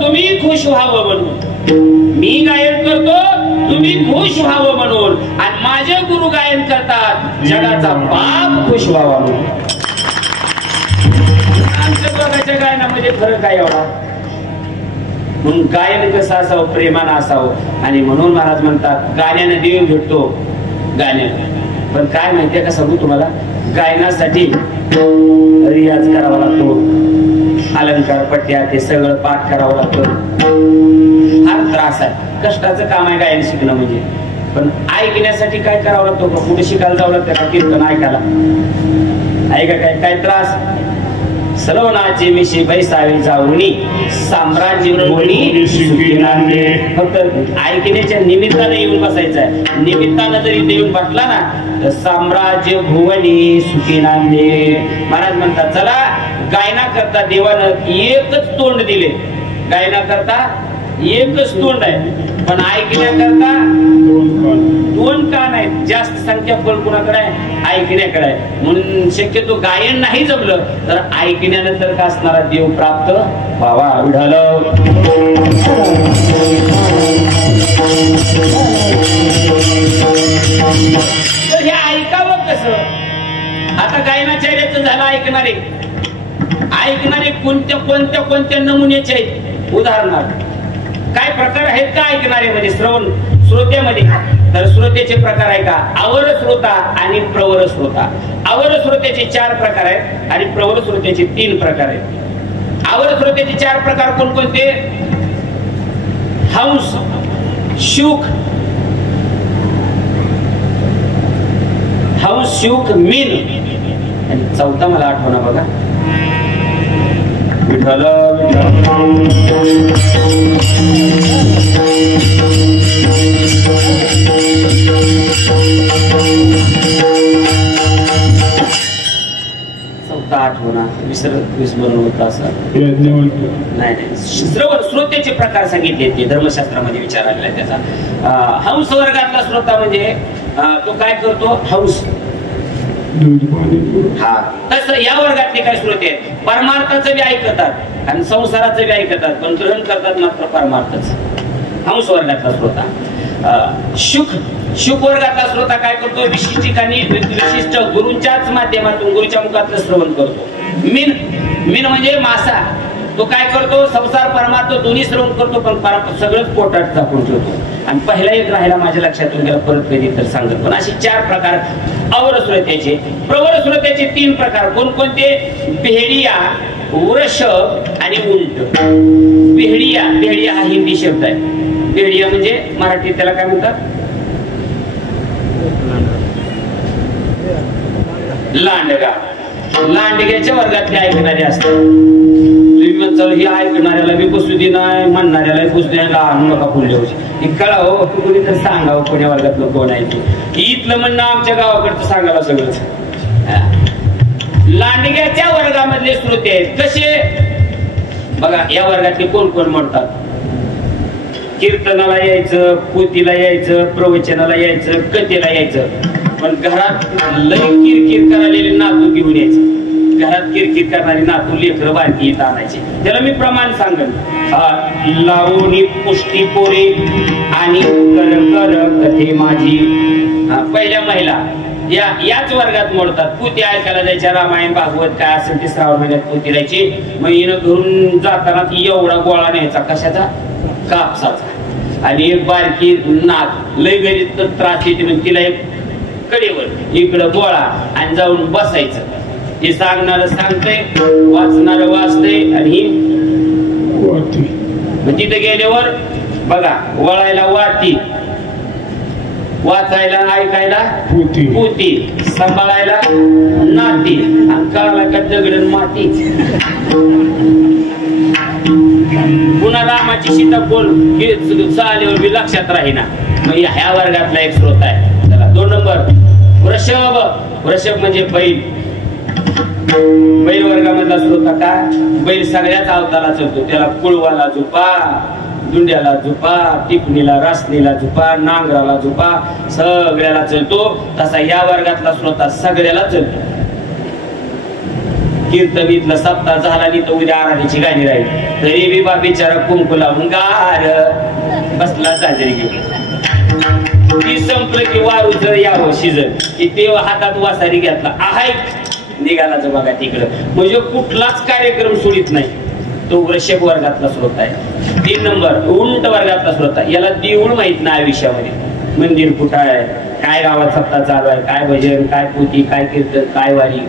तुम्ही खुश व्हावं म्हणून, मी गायन करतो तुम्ही खुश व्हावं म्हणून, आणि माझे गुरु गायन करतात जगाचा बाप खुश व्हावा म्हणून. दोघांच्या गायनामध्ये फरक आहे एवढा. म्हणून गायन कसं असावं? प्रेमानं असावं. आणि म्हणून महाराज म्हणतात गाण्याने देव भेटतो. गाण्याने पण काय माहितीये का सांगू तुम्हाला, गायनासाठी रियाज करावा लागतो, अलंकार पट्ट्या ते सगळं पाठ करावं लागतं. फार त्रास आहे, कष्टाचं काम आहे गायन शिकणं म्हणजे. पण ऐकण्यासाठी काय करावं लागतं? कुठे शिकायला जावं लागतं का कीर्तन ऐकायला? ऐका काय त्रास. सलवनाचे मिशी बैसावे जाऊनी, साम्राज्य भुवनी सुखी नांदे. फक्त ऐकण्याच्या निमित्ताने येऊन बसायचं आहे. निमित्तानं जरी येऊन बसला ना तर साम्राज्य भुवनी सुखी नांदे. महाराज म्हणतात चला, गायना करता देवानं एकच तोंड दिले. गायना करता एकच तोंड आहे, पण ऐकण्याकरता दोन कान आहेत. जास्त संख्या फळ कुणाकडे आहे? ऐकण्याकडे आहे. म्हणून शक्यतो गायन नाही जमलं तर ऐकण्यानंतर का असणारा देव प्राप्त व्हावा. विढाल तर हे ऐकावं कसं? आता गायनाचार्याचं झालं ऐकणारे कोणत्या नमुन्याचे आहेत? उदाहरणार्थ काय प्रकार आहेत का ऐकणारे श्रोत्यामध्ये? तर श्रोत्याचे प्रकार आहे का? आवर श्रोता आणि प्रवर श्रोता. आवर श्रोत्याचे 4 प्रकार आहेत आणि प्रवर श्रोत्याचे 3 प्रकार आहेत. आवर श्रोत्याचे 4 प्रकार कोणकोणते? हंस, शुक, मीन, आणि चौथा मला आठवणा बघा. विठ्ठल चौथा आठवणा विस्मरण होत असं नाही. श्रोत्याचे प्रकार सांगितले ते धर्मशास्त्रामध्ये विचार आलेला आहे त्याचा. हंस वर्गातला श्रोता म्हणजे तो काय करतो? हंस. हा, तसं या वर्गातले काय श्रोते आहेत? परमार्थाचं बी ऐकतात आणि संसाराचं बी ऐकतात, पण ग्रहण करतात मात्र परमार्थच. हंस वर्गातला श्रोता. शुक वर्गातला श्रोता काय करतो? विशिष्ट ठिकाणी विशिष्ट गुरूंच्याच माध्यमातून, गुरुच्या मुखातलं श्रवण करतो. मीन म्हणजे मासा. तो काय करतो? संसार परमार्थ दोन्ही श्रवण करतो, पण सगळंच पोटात टाकून ठेवतो. आणि पहिला एक राहिला माझ्या लक्षातून गेला, परत कधी तर सांगत. पण असे 4 प्रकार अवर श्रोत्याचे. प्रवर श्रोत्याचे 3 प्रकार कोणकोणते? बेहडिया, वृषभ आणि उंट. बेहडिया हा हिंदी शब्द आहे. बेहडिया म्हणजे मराठीत त्याला काय म्हणतात? लांडगा. लांडग्याच्या वर्गातले ऐकणारे असतात. तुम्ही म्हणता ही ऐकणाऱ्याला मी बसू दे नाही, म्हणणाऱ्याला बसू दे, लहान नका पुढल्या वर्षी कळावं. कोणी तर सांगावं कोण्या वर्गातलं कोण आहे ते. इथलं म्हणणं आमच्या गावाकडचं सांगावं सगळंच. लांडग्याच्या वर्गामधले श्रोते आहेत कसे बघा. या वर्गातले कोण कोण म्हणतात? कीर्तनाला यायचं, पोथीला यायचं, प्रवचनाला यायचं, कथेला यायचं, पण घरात लय किरकिर करालेले नातू घेऊन यायचं. घरात किरकिर करणारी नातू लेकरं बारकी इथं आणायची. त्याला मी प्रमाण सांगेन. लावणी पुष्टी पोरे आणि कर कर कथे माझी. पहिल्या महिला याच वर्गात मोडतात. पोती ऐकायला जायच्या, रामायण भागवत काय असेल ते श्रावण महिन्यात पोती राहायची. मग हिनं घरून जाताना एवढा गोळा न्यायचा, कशाचा? कापसाचा. आणि एक बारकी नाक लय घरी त्रास येते म्हणून तिला एक कडेवर इकडं गोळा आणि जाऊन बसायचं. हे सांगणार सांगतंय, वाचणार वाचतंय आणि मग तिथे गेल्यावर बघा, वळायला वाटी, वाचायला ऐकायला पोती, सांभाळायला नाती आणि काळाला का दगड माती. पुन्हा रामाची सीता बोल चालेवर बी लक्षात राहीना. मग ह्या वर्गातला एक स्रोत आहे. चला 2 नंबर वृषभ. वृषभ म्हणजे बैल. बैल वर्गामधला स्रोत का? बैल सगळ्याच अवताला चलतो. त्याला कुळवाला झुपा, दुंड्याला झुपा, टिपणीला रासणीला झुपा, नांगराला झुपा, सगळ्याला चलतो. तसा या वर्गातला स्रोत सगळ्याला चलतो. कीर्तनीतला सप्ताह झाला नाही तर उद्या आराधीची गाणी राहील. तरी बिबा बिचारा कुंकू लावून गार बसला साजरी घेऊन. ती संपलं की वारूच यावं शिजन की ते हातात वासारी घेतला आहे निघालाच बघा तिकडं. म्हणजे कुठलाच कार्यक्रम सोडित नाही. तो वृषभ वर्गातला स्रोत आहे. 3 नंबर उंट वर्गातला स्रोत आहे. याला देऊळ माहित नाही आयुष्यामध्ये. मंदिर कुठं आहे, काय गावात सप्ताह चालू आहे, काय भजन, काय पोथी, काय कीर्तन, काय वारी.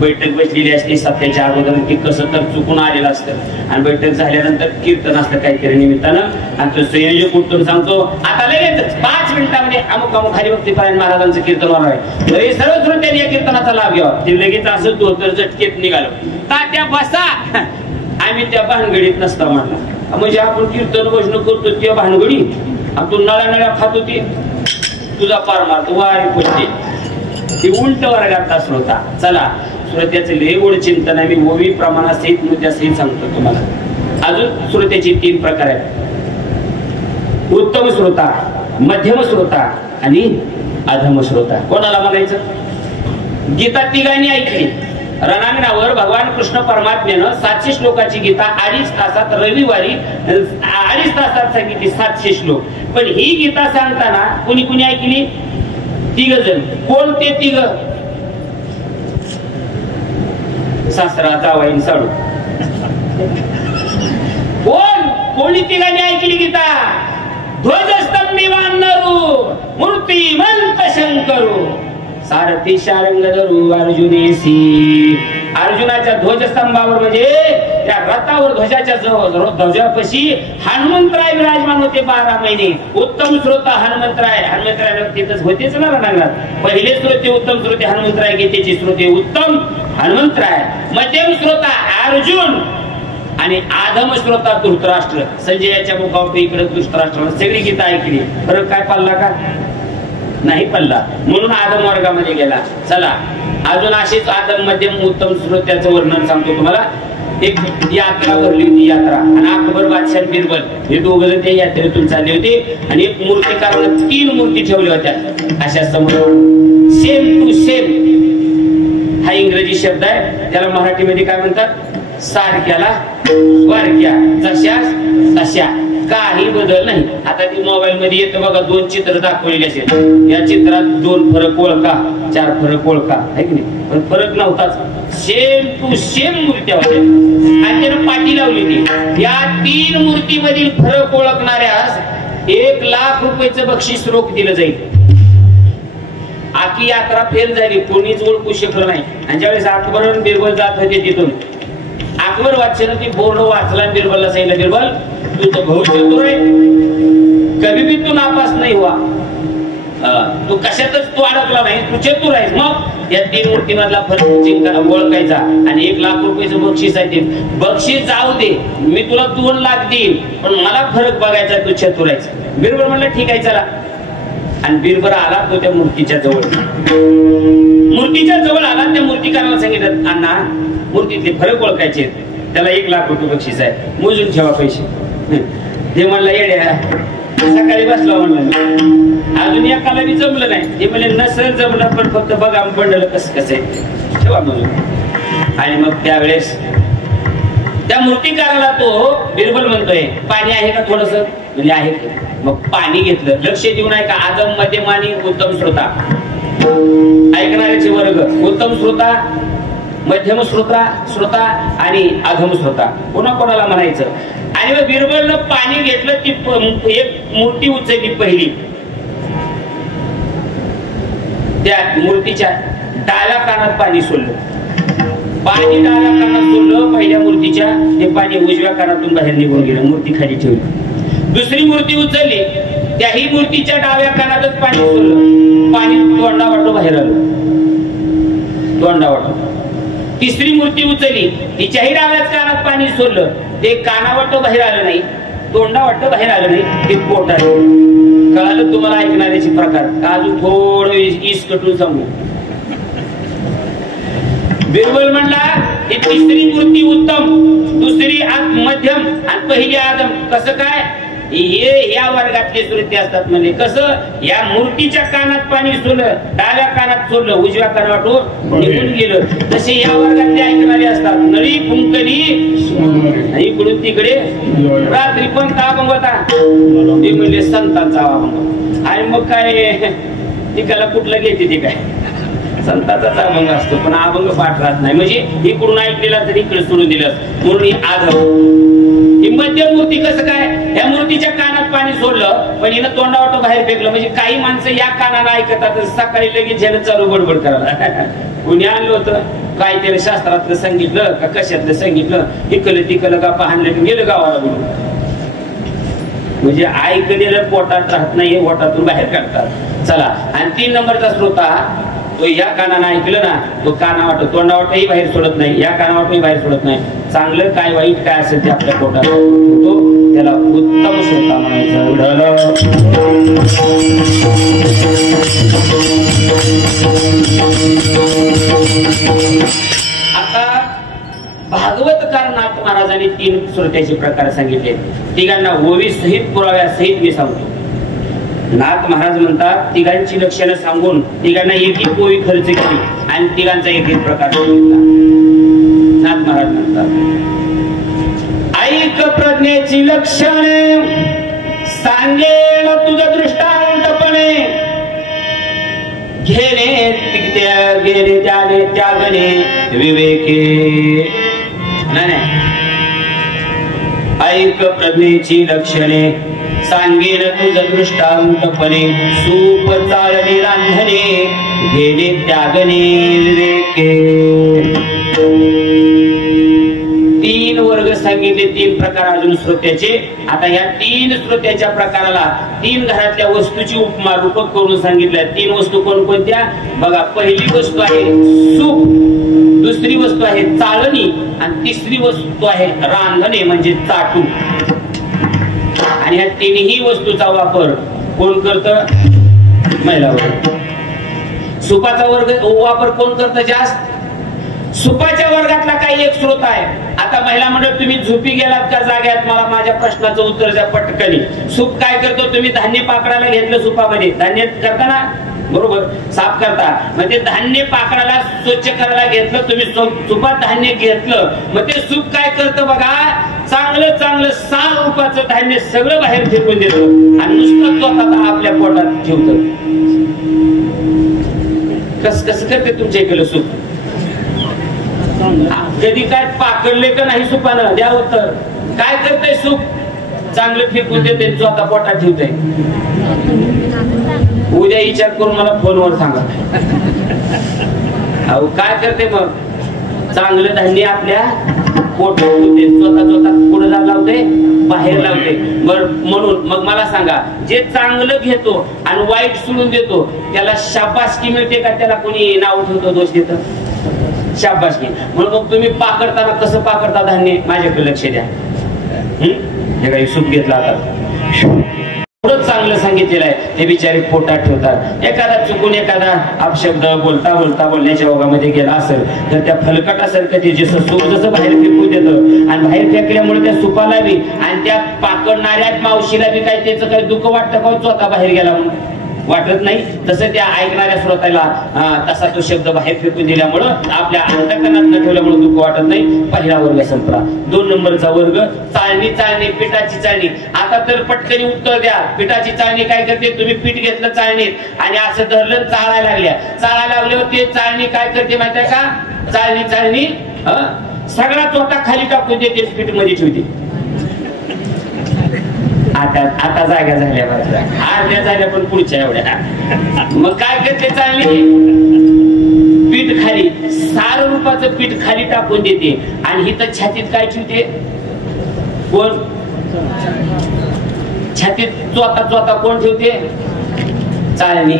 बैठक बसलेली असते सत्याच्या अगोदर, की कसं तर चुकून आलेलं असतं. आणि बैठक झाल्यानंतर कीर्तन असतं काहीतरी निमित्तानं. आणि तो संयोजक उठून सांगतो, आता लगेच 5 मिनिटांमध्ये अमुक अमुक हरिभक्ती पारायण महाराजांचं कीर्तन होणार आहे. तरी सर्व श्रोत्यांनी या कीर्तनाचा लाभ घ्यावा. ते लगेच असं तो तर झटकेत निघालो. तात्या बसा, आम्ही त्या भानगडीत नसता म्हणला. म्हणजे आपण कीर्तन भजन करतो त्या भानगडी, तू नळ्या नळ्या खात होती, तुझा पार मारतो वारी पुढे. ती उंट वर्गातला श्रोता. चला श्रोत्याचे लय गोड चिंतन आहे. मी ओवी प्रमाणासहित मुद्द्यासहित सांगतो तुम्हाला. अजून श्रोत्याचे 3 प्रकार आहेत. उत्तम श्रोता, मध्यम श्रोता आणि अधम श्रोता. कोणाला म्हणायचं? गीता तिघांनी ऐकली. रणांगणावर भगवान कृष्ण परमात्म्यानं 700 श्लोकाची गीता 2.5 तासात रविवारी 2.5 तासात सांगितली. 700 श्लोक. पण ही गीता सांगताना कुणी कुणी ऐकली? 3 जण. कोण ते 3? सासरा जावाईन साडू. कोण? कोणी तिघांनी ऐकली गीता? ध्वजस्तंभी वानरू मूर्तिमंत शंकरू सारथी शारंग धरू अर्जुनेसी. अर्जुनाच्या ध्वजस्तंभावर म्हणजे त्या रथावर ध्वजाच्या ध्वजापाशी हनुमंतराय विराजमान होते 12 महिने. उत्तम श्रोता हनुमंतराय. हनुमंतराय तिथंच होतेच ना रणांगणात. पहिले श्रोते उत्तम श्रोते हनुमंतराय, गीतेचे श्रोते उत्तम हनुमंतराय. मध्यम श्रोता अर्जुन आणि आधम श्रोता धृतराष्ट्र. संजयाच्या मुखावर इकडे धृतराष्ट्राला सगळी गीता ऐकली. फरक काय पडला का? नाही पडला. म्हणून आदम वर्गामध्ये गेला. चला अजून अशीच आदम मध्यम उत्तम श्रोत्याचं वर्णन सांगतो तुम्हाला. एक यात्रा भरली होती. यात्रा आणि अकबर बादशाह बिरबल हे 2 जण त्या यात्रेतून चालले होते. आणि एक मूर्तिकारानं 3 मूर्ती ठेवल्या होत्या अशा समोर. सेम टू सेम हा इंग्रजी शब्द आहे. त्याला मराठीमध्ये काय म्हणतात? सारख्याला वारक्या, जशास तशा, काही बदल नाही. आता ती मोबाईल मध्ये येतं बघा, 2 चित्र दाखवलेली असेल. या चित्रात 2 फरक ओळखा, 4 फरक ओळखा, आहे की नाही? पण फरक नव्हताच. सेम टू सेम मूर्त्या होत्या. आणि त्यानं पाठी लावली ती. या 3 मूर्तीमधील फरक ओळखणाऱ्यास 1 लाख रुपयाचं बक्षीस रोख दिलं जाईल. आखी यात्रा फेल झाली, कोणीच ओळखू शकलं नाही. आणि ज्यावेळेस अकबर आणि बिरबल जात होते तिथून, अकबर वाचन ती बोर्ड वाचला. बिरबलला सांगितलं, बिरबल तू तो बहुत चतुर आहे, कभी भी तू नापास नाही हुआ. तू कशातच तू अडकला नाही, तू चतुर आहेस. मग या 3 मूर्तीमधला फरक ओळखायचा आणि 1 लाख रुपयाचं बक्षीस आहे. ते बक्षीस जाऊ दे, मी तुला 2 लाख देईन, पण मला फरक बघायचा, तू चतुर आहेस. बिरबल म्हणलं ठीक आहे चला. आणि बिरबल आला तो त्या मूर्तीच्या जवळ. मूर्तीच्या जवळ आला. त्या मूर्तिकाराला सांगितलं, अण्णा मूर्तीतले फरक ओळखायचे, त्याला 1 लाख रुपये बक्षीस आहे, मोजून ठेवा पैसे. ते म्हणलं येड्या, सकाळी बसला म्हणलं, अजून एकाला बी जमलं नाही. ते म्हणले नसेल जमलं, पण फक्त बघा पडलं कसं कसं आहे, ठेवा मोजून. आणि मग त्यावेळेस त्या मूर्तिकाराला तो बिरबल म्हणतोय, पाणी आहे का थोडस? म्हणजे आहे. मग पाणी घेतलं. लक्ष देऊन आहे का? आदम मध्यम आणि उत्तम श्रोता. ऐकणाऱ्याचे वर्ग उत्तम श्रोता, मध्यम श्रोता आणि अधम श्रोता पुन्हा कोणाला म्हणायचं. आणि मग बिरबलनं पाणी घेतलं, ती एक मूर्ती उचलली पहिली, त्या मूर्तीच्या डाव्या कानात पाणी सोडलं, पाणी डाव्या कानात सोडलं पहिल्या मूर्तीच्या, ते पाणी उजव्या कानातून बाहेर निघून गेलं, मूर्ती खाली ठेवली. दुसरी मूर्ती उचलली, त्याही मूर्तीच्या डाव्या कानातच पाणी सोडलं, पाणी तोंडावाटो बाहेर आलं, तोंडावाटो. तिसरी मूर्ती उचलली, तिच्याही डाव्याच कानात पाणी सोडलं, ते कानावाटो बाहेर आलं नाही, तोंडावाटो बाहेर आलं नाही, ते पोटात. कळालं तुम्हाला ऐकणाऱ्याचे प्रकार? अजून थोडं इस कटून सांगू. बिरबल म्हणला ही तिसरी मूर्ती उत्तम, दुसरी मध्यम आणि पहिली आदम. कसं काय? हे या वर्गातले श्रुती असतात. म्हणजे कसं? या मूर्तीच्या कानात पाणी सोडलं, डाव्या कानात सोडलं, उजव्या कानावाटून निघून गेलं. तसे या वर्गातले ऐकणारे असतात. नळी कुंकणी इकडून तिकडे. रात्री पण का अभंग होता? ते म्हणजे संतांचा अभंग. आणि मग काय तिकाला कुठलं घेते ते काय संतांचाच अभंग असतो, पण अभंग पाठ राहत नाही. म्हणजे इकडून ऐकलेला तरी इकडे सोडून दिलं म्हणून ही आदम. ही मध्यम मूर्ती. कसं काय? या मूर्तीच्या कानात पाणी सोडलं, पण हिनं तोंडावाटो बाहेर फेकलं. म्हणजे काही माणसं या कानाला ऐकतात, सकाळी लगेच ह्यानं चालू बडबड करायला. कुणी आणलं होतं काय, त्याला शास्त्रातलं सांगितलं का कशातलं सांगितलं, इकलं तिकलं का पाहणलं गेलं गावाला बोलून. म्हणजे ऐकलेलं पोटात राहत नाही, पोटातून बाहेर काढतात. चला, आणि 3 नंबरचा श्रोता, तो या कानानं ऐकलं ना, तो कानावाटो तोंडावाटोही बाहेर सोडत नाही, या कानावाटोही बाहेर सोडत नाही. चांगलं काय वाईट काय असेल ते आपल्या पोटात होतो, त्याला उत्तम श्रोता म्हणायचं. आता भागवतकार नाथ महाराजांनी 3 श्रोत्याचे प्रकार सांगितले. तिघांना ओवी सहित पुराव्यासहित मी सांगतो. नाथ महाराज म्हणतात तिघांची लक्षणं सांगून तिघांना एक ओवी खर्च केली आणि तिघांचा एक प्रकार सांगितला. नाथ महाराज म्हणतात ऐक प्रज्ञेची लक्षणे सांगेन तुझं दृष्टांतपणे, घेणे गेले त्याने त्यागणे विवेके. नाही, ऐक प्रज्ञेची लक्षणे सांगेन तुझं दृष्टांतपणे, सूप चालणे रांधणे घेणे त्यागणे विवेके. 3 वर्ग सांगितले, 3 प्रकार अजून श्रोत्याचे. आता या 3 श्रोत्याच्या प्रकाराला 3 घरातल्या वस्तूची उपमा रूपक करून सांगितल्या. 3 वस्तू कोणकोणत्या बघा. पहिली वस्तू आहे सूप, दुसरी वस्तू आहे चाळणी आणि तिसरी वस्तू आहे रांधणे म्हणजे चाटू. आणि ह्या 3ही वस्तूचा वापर कोण करतं? महिला वर्ग. सुपाचा वापर कोण करतं जास्त? सुपाच्या वर्गातला काही एक स्रोत आहे. आता महिला मंडळ तुम्ही झोपी गेलात का जाग्यात? मला माझ्या प्रश्नाचं उत्तर द्या पटकनी. सूप काय करतो? तुम्ही धान्य पाकडायला घेतलं सुपामध्ये, धान्य करता ना बरोबर, साफ करता. मग ते धान्य पाकडायला स्वच्छ करायला घेतलं तुम्ही, सुपात धान्य घेतलं, मग ते सूप काय करतं बघा, चांगलं चांगलं 6 रुपयाचं धान्य सगळं बाहेर फेकून देतं आणि नुसतं स्वतः आपल्या पोटात ठेवतं. कसं करते तुमच्या इकडलं सूप? कधी काय पाकडले का नाही सुपानं? द्या उत्तर. काय करतंय सूप? चांगलं फेकून देते, स्वतः पोटात ठेवतंय. उद्या विचार करून मला फोनवर सांगा. अहो काय करते मग? चांगलं धान्य आपल्या पोटात ठेवते, स्वतः पुढे लावते, बाहेर लावते. बर, म्हणून मग मला सांगा, जे चांगलं घेतो आणि वाईट सोडून देतो त्याला शाबासकी मिळते का? त्याला कोणी नाव ठेवतो, दोष देतं? शाबासकी. म्हणून मग तुम्ही पाकडताना कसं पाकडता धान्य? माझ्याकडे लक्ष द्या. हे काही सूप घेतला आता एवढं चांगलं सांगितलेलं आहे, ते बिचारे पोटात ठेवतात. एखादा चुकून एखादा अपशब्द बोलता बोलता बोलण्याच्या ओघामध्ये गेला असेल तर त्या फलकटासारखं ते सूप जसं बाहेर फेकून देतं आणि बाहेर फेकल्यामुळे त्या सुपाला बी आणि त्या पाकडणाऱ्या मावशीला बी काय त्याचं काही दुःख वाटतं का स्वतः बाहेर गेला म्हणून? वाटत नाही. तसं त्या ऐकणाऱ्या श्रोताला तसा तो शब्द बाहेर फेकून दिल्यामुळं आपल्या अंतःकरणात न ठेवल्यामुळे दुःख वाटत नाही. पहिला वर्ग संपला. 2 नंबरचा वर्ग चाळणी. पिठाची चाळणी. आता तर पटकनी उत्तर द्या. पिठाची चाळणी काय करते? तुम्ही पीठ घेतलं चाळणीत आणि असं धरलं, चाळायला लागल्यावर ते चाळणी काय करते माहिती आहे का? चाळणी सगळा चोथा खाली टाकून देते, पीठ मध्ये ठेवते. आता जागा झाल्या बाजूला अर्ध्या झाल्या पण पुढच्या एवढ्या. मग काय करते? चाळणी पीठ खाली, सार रूपाचं पीठ खाली टाकून देते आणि हिथं छातीत काय ठेवते? कोण छातीत चोथा कोण ठेवते? चाळणी.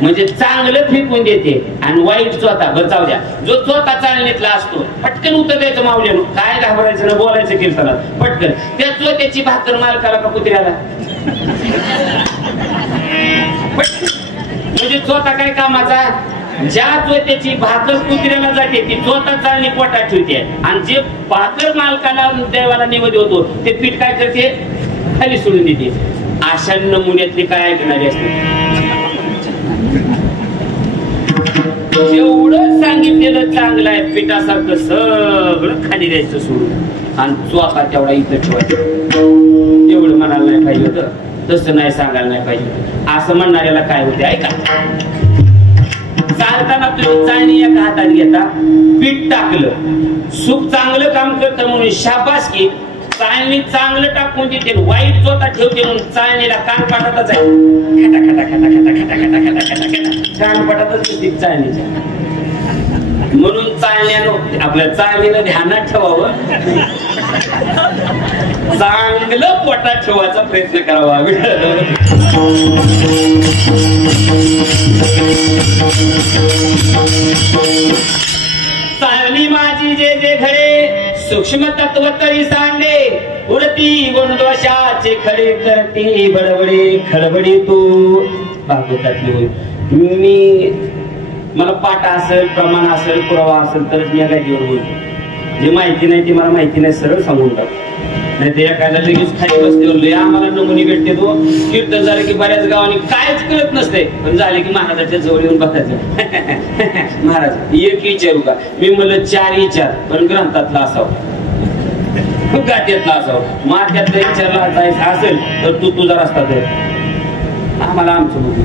म्हणजे चांगलं फेकून देते आणि वाईट चोथा बचाव द्या. जो चोथा चाळणीतला असतो पटकन उत्तर द्यायचं मावल्यानं. काय घाबरायचं ना, बोलायचं कीर्तनात पटकन. त्या चोथ्याची भाकर मालकाला का कुत्र्याला? म्हणजे चोथा काय कामाचा? ज्या चोथ्याची भाकर कुत्र्याला जाते ती चोथा चाळणी पोटात ठेवते आणि जे भाकर मालकाला देवाला नैवेद्य होतो ते पीठ काय करते? खाली सोडून देते. अशा नमुन्यातली काय ऐकणारी असते? जेवढं सांगितलेलं चांगलं आहे पिठासारखं सगळं खाली द्यायचं सोडून आणि चोथा तेवढा इथं ठेवायचं. एवढं म्हणायला नाही पाहिजे होतं, तसं नाही सांगायला नाही पाहिजे होतं. असं म्हणणाऱ्याला काय होते ऐका. चालताना तुम्ही चाळणी एका हातात घेता, पीठ टाकलं, सूप चांगलं काम करतं म्हणून शाबासकी. चाळणी चांगलं टाकून देते, वाईट चोथा ठेवते म्हणून चाळणीला कानपाटातच आहे. कानपाटातच दिसते चाळणीच्या. म्हणून चाळण्यानं आपल्या चाळणीनं ध्यानात ठेवावं, चांगलं पोटात ठेवायचा प्रयत्न करावा. चाळणी माझी जे घडे सूक्ष्म तत्व तरी सांडे, उडती गुणदोषाचे खडे करते बडबडे खडबडे तू. भागवतातली मी मला पाठ असेल, प्रमाण असेल, पुरावा असेल तरच मी गादीवर बोलतो. जे माहिती नाही ते मला माहिती नाही सरळ सांगून टाकतो. नाही ते एखाद्या लगेच खाली बसते आम्हाला नमुनी भेटते. तो कीर्तन झालं की बऱ्याच गावांनी कायच कळत नसते, पण झाले की महाराजाच्या जवळ येऊन बघायचं. महाराज एक विचारू का? मी म्हणलं 4 विचार, पण ग्रंथातला असावं, गाठ्यातला असावं. माथ्यातला विचारला जायचं असेल तर तू तुझा रस्ता दे, आम्हाला आमचं बघू.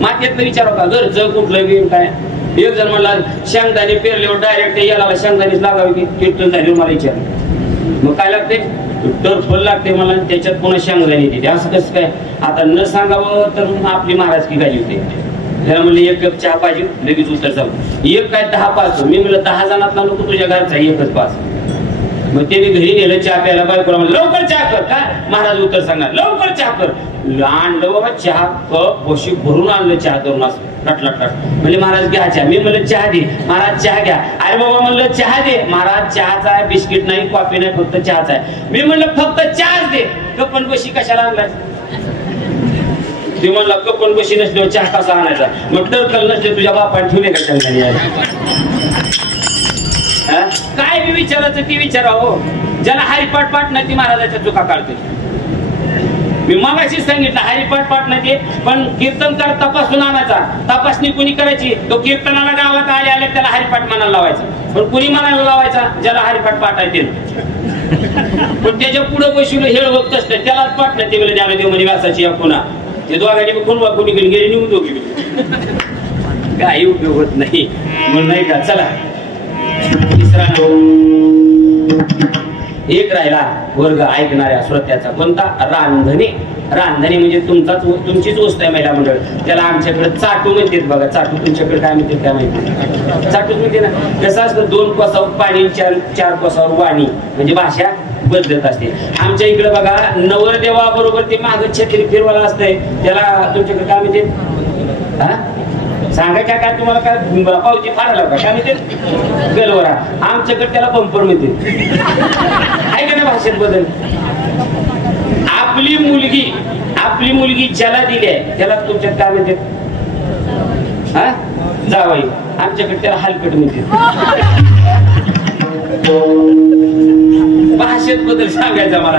माथ्यातलं विचारू का? घरचं कुठलं गेम काय? एक जण म्हणला शेंगदाणे पेरल्यावर डायरेक्ट याला शेंगदाणेच लागावी की? कीर्तन झाल्यावर मला विचार. मग काय लागते? टरफल लागते मला, त्याच्यात पुन्हा शेंगदाणे देते. असं कसं काय? आता न सांगावं तर आपली महाराजकी गाली होते. त्याला म्हणलं 1 कप चहा पाहिजे, लगेच उत्तर जाऊ. एक काय 10 पाच? मी म्हणलं 10 जणातला नको तुझ्या घरचा, 1च पाच. मग त्याने घरी नेलं चहा प्यायला. बायकोला म्हणलं लवकर चहा कर. काय? महाराज उत्तर सांगा, लवकर चहा कर. आणलं बाबा चहा, कप बशी भरून आणलं चहा करून असं टटलट. म्हणजे महाराज घ्या चहा. मी म्हणलं चहा दे. महाराज चहा घ्या. अरे बाबा म्हणलं चहा दे. महाराज चहाचा आहे, बिस्किट नाही, कॉफी नाही, फक्त चहाचा आहे. मी म्हणलं फक्त चहाच दे. कपन बशी कशाला आणलाय? ते म्हणला कपन बशी नसल्यावर चहा कसा आणायचा? मग टरकल नसले तुझ्या बापाने ठेवले का शेंगदाणे? काय बी विचारायचं ती विचारावं. ज्याला हरिपाठ पाठ नाही ती महाराजाच्या चुका काढते. मी मगाशी सांगितलं हरिपाठ पाठ नाही ते, पण कीर्तनकार तपासून आणायचा. तपासणी कुणी करायची? तो कीर्तनाला गावात आले त्याला हरिपाठ म्हणायला लावायचा. पण कुणी म्हणायला लावायचा? ज्याला हरिपाठ पाठ आहे ते. पण त्याच्या पुढे बसून हेळ होत असतं त्यालाच पाठ नाही. ते म्हणजे ज्ञानदेव म्हणे व्यासाची या पुन्हा ते दोघांनी कोणवा कोणी गेले निघून दोघी काही उपयोग होत नाही म्हणून नाही का. चला तिसरा एक राहिला वर्ग ऐकणाऱ्या श्रोत्याचा. कोणता? रांधणे. रांधणे म्हणजे तुमचीच वस्तू आहे महिला मंडळ. त्याला आमच्याकडे चाटू म्हणतात बघा. चाटू तुमच्याकडे काय म्हणतात काय माहिती? चाटूच म्हणते ना. कसं असतं 2 कोसावर पाणी, 4 कोसावर वाणी, म्हणजे भाषा बदलत असते. आमच्या इकडे बघा नवरदेवाबरोबर ते मागं छत्री फिरवायला असतंय, त्याला तुमच्याकडे काय म्हणते? हा सांगायच्या काय तुम्हाला? काय पावती फारायला का काय म्हणते? गलवरा. आमच्याकडे त्याला बंपर म्हणते. आहे का ना भाषेत बदल? आपली मुलगी ज्याला दिली आहे त्याला तुमच्यात काय म्हणते? हा जावाई. आमच्याकडे त्याला हलकट म्हणते. भाषेत बद्दल सांगायचा मला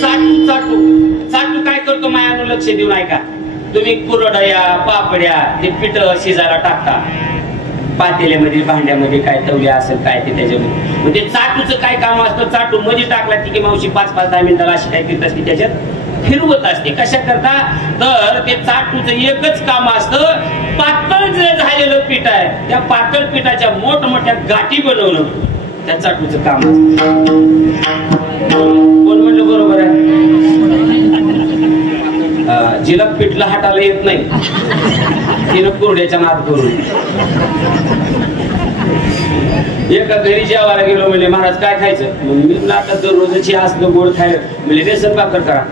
चाटू चाटू चाटू काय करतो मायानं लक्ष देऊन ऐका तुम्ही कुरडया पापड्या ते पीठ शिजायला टाकता पातेल्यामध्ये भांड्यामध्ये काय तवल्या असेल काय ते त्याच्यामध्ये मग ते चाटूचं काय काम असतं चाटू मध्ये टाकला की मावशी 5-5-10 मिनिटाला अशी काय करत असते त्याच्यात फिरवत असते कशा करता तर ते चाटूचं एकच काम असतं पातळ जे झालेलं पीठ आहे त्या पातळ पिठाच्या मोठमोठ्या गाठी बनवणं त्या चाटूचं काम असतं कोण म्हणलं बरोबर आहे जिला पिठलं हाताला येत नाही तिनं कुरड्याच्या नाद करून एका घरी जेवायला गेलो म्हणजे महाराज काय खायचं मी आता दररोजची असलं गोड खायला म्हणजे बेसन भाकर करा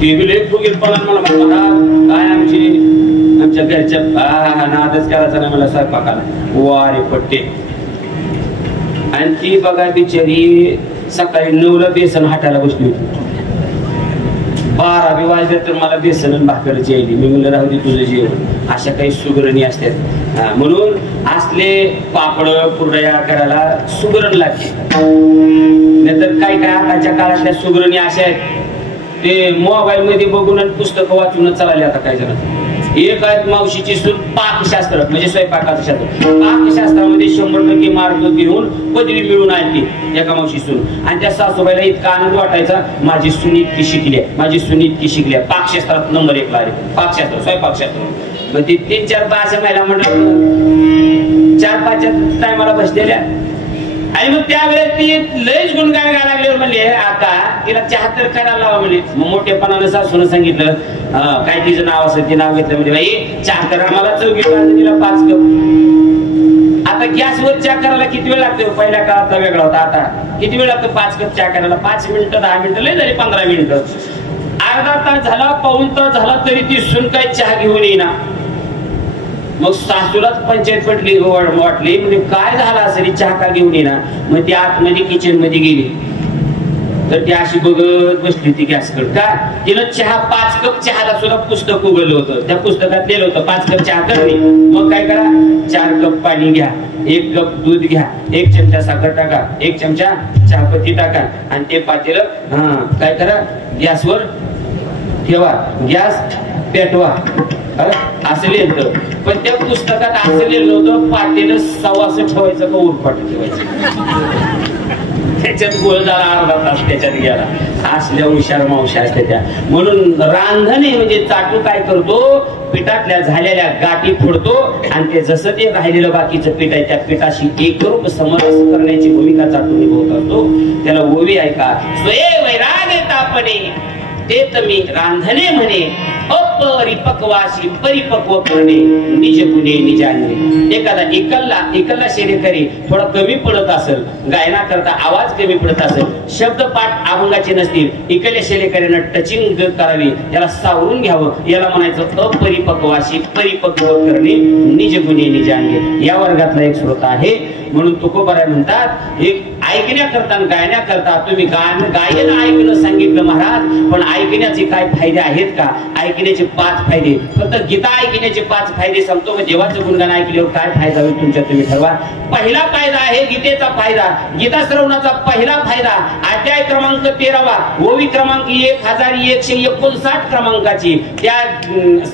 ते एक फुगीरपणा मला काय आमच्या घरच्या नादच करायचा नाही मला स्वयंपाकाला वारे पट्टे आणि ती बघा बिचारी सकाळी 9ला बेसन हाटायला बसली होती 12 वाजले तर मला बेसन आणि भाकरची यायली मी म्हणलं राहू दे तुझं जेवण अशा काही सुगरणी असतात म्हणून असले पापड कुरडया करायला सुगरण लागते नाहीतर काय काय आताच्या काळातल्या सुगरणी अशा आहेत ते मोबाईल मध्ये बघून आणि पुस्तकं वाचून चालले आता काही जण एक आहेत मावशीची सून पाकशास्त्र म्हणजे स्वयंपाकाचं शास्त्र पाकशास्त्रामध्ये 100% मार्क घेऊन पदवी मिळून आली एका मावशी सून आणि त्या सासूबाईला इतका आनंद वाटायचा माझी सून इतकी शिकली माझी सून इतकी शिकली पाकशास्त्रात नंबर 1 ला आहे पाकशास्त्र स्वयंपाकशास्त्र मग ती 3-4 अशा महिला म्हटलं 4-5 टायमाला बसलेल्या आणि मग त्यावेळेस ती लयच गुणगान गायला लागल्यावर म्हणले आता तिला 74 करायला लावा म्हणजे मग मोठेपणानं सासून सांगितलं काय तिचं नाव असेल ते नाव घेतलं म्हणजे बाई 74 आम्हाला 4 तिला 5 कप आता गॅसवर चहा करायला किती वेळ लागतो पहिल्या काळात वेगळा होता आता किती वेळ लागतो 5 कप चहा करायला 5 मिनिटं 10 मिनिटं लय झाली 15 मिनिटं अर्धा तास झाला पाऊण तास झाला तरी ती सून काय चहा घेऊन येईना मग सासूलाच पंचायत पडली वाटली म्हणजे काय झालं असेल चहा का घेऊन येणार मग ती आतमध्ये किचन मध्ये गेली तर ती अशी बघत बसली ती गॅसकडे का तिनं चहा 5 कप चहाला सुद्धा पुस्तक उघडलं होतं त्या पुस्तकात लिहिलं होतं 5 कप चहा करणे मग काय करा 4 कप पाणी घ्या 1 कप दूध घ्या 1 चमचा साखर टाका 1 चमचा चहापत्ती टाका आणि ते पातेलं काय करा गॅसवर ठेवा गॅस पेटवा असं लिहिलं पण त्या पुस्तकात असं लिहिलं होतं पातेलं सवासं ठेवायचं का उरफाट ठेवायचं त्याच्यात गोळ झाला अर्धा तास त्याच्यात गेला असल्या हुशार मावशा असते त्या म्हणून रांधणे म्हणजे चाटू काय करतो पिठातल्या झालेल्या गाठी फोडतो आणि ते जसं ते राहिलेलं बाकीचं पीठ आहे त्या पिठाशी एकरूप समरस करण्याची भूमिका चाटू निभवत असतो त्याला ओवी ऐका स्वये वैराग तापणे ते तमी रांधणे म्हणे अपरिपक्वाशी परिपक्व करणे निज गुणे निजाने एखादा एकल्ला शेरेकरी थोडा कमी पडत असेल गायना करता आवाज कमी पडत असेल शब्द पाठ अभंगाचे नसतील इकल्या शेरेकरीनं टचिंग करावी त्याला सावरून घ्यावं याला म्हणायचं अपरिपक्वाशी परिपक्व करणे निज गुणे निजाने या वर्गातला एक श्रोता आहे म्हणून तुकोबाराय म्हणतात एक ऐकण्याकरता गायण्याकरता तुम्ही गायन ऐकणं सांगितलं महाराज पण ऐकण्याचे काय फायदे आहेत का ऐकण्याचे 5 फायदे फक्त गीता ऐकण्याचे 5 फायदे सांगतो मग देवाचं गुणगान ऐकल्यावर काय फायदा होईल तुमच्या तुम्ही ठरवा पहिला फायदा आहे गीतेचा फायदा गीता श्रवणाचा पहिला फायदा अध्याय क्रमांक 13 ओवी क्रमांक 1159 क्रमांकाची त्या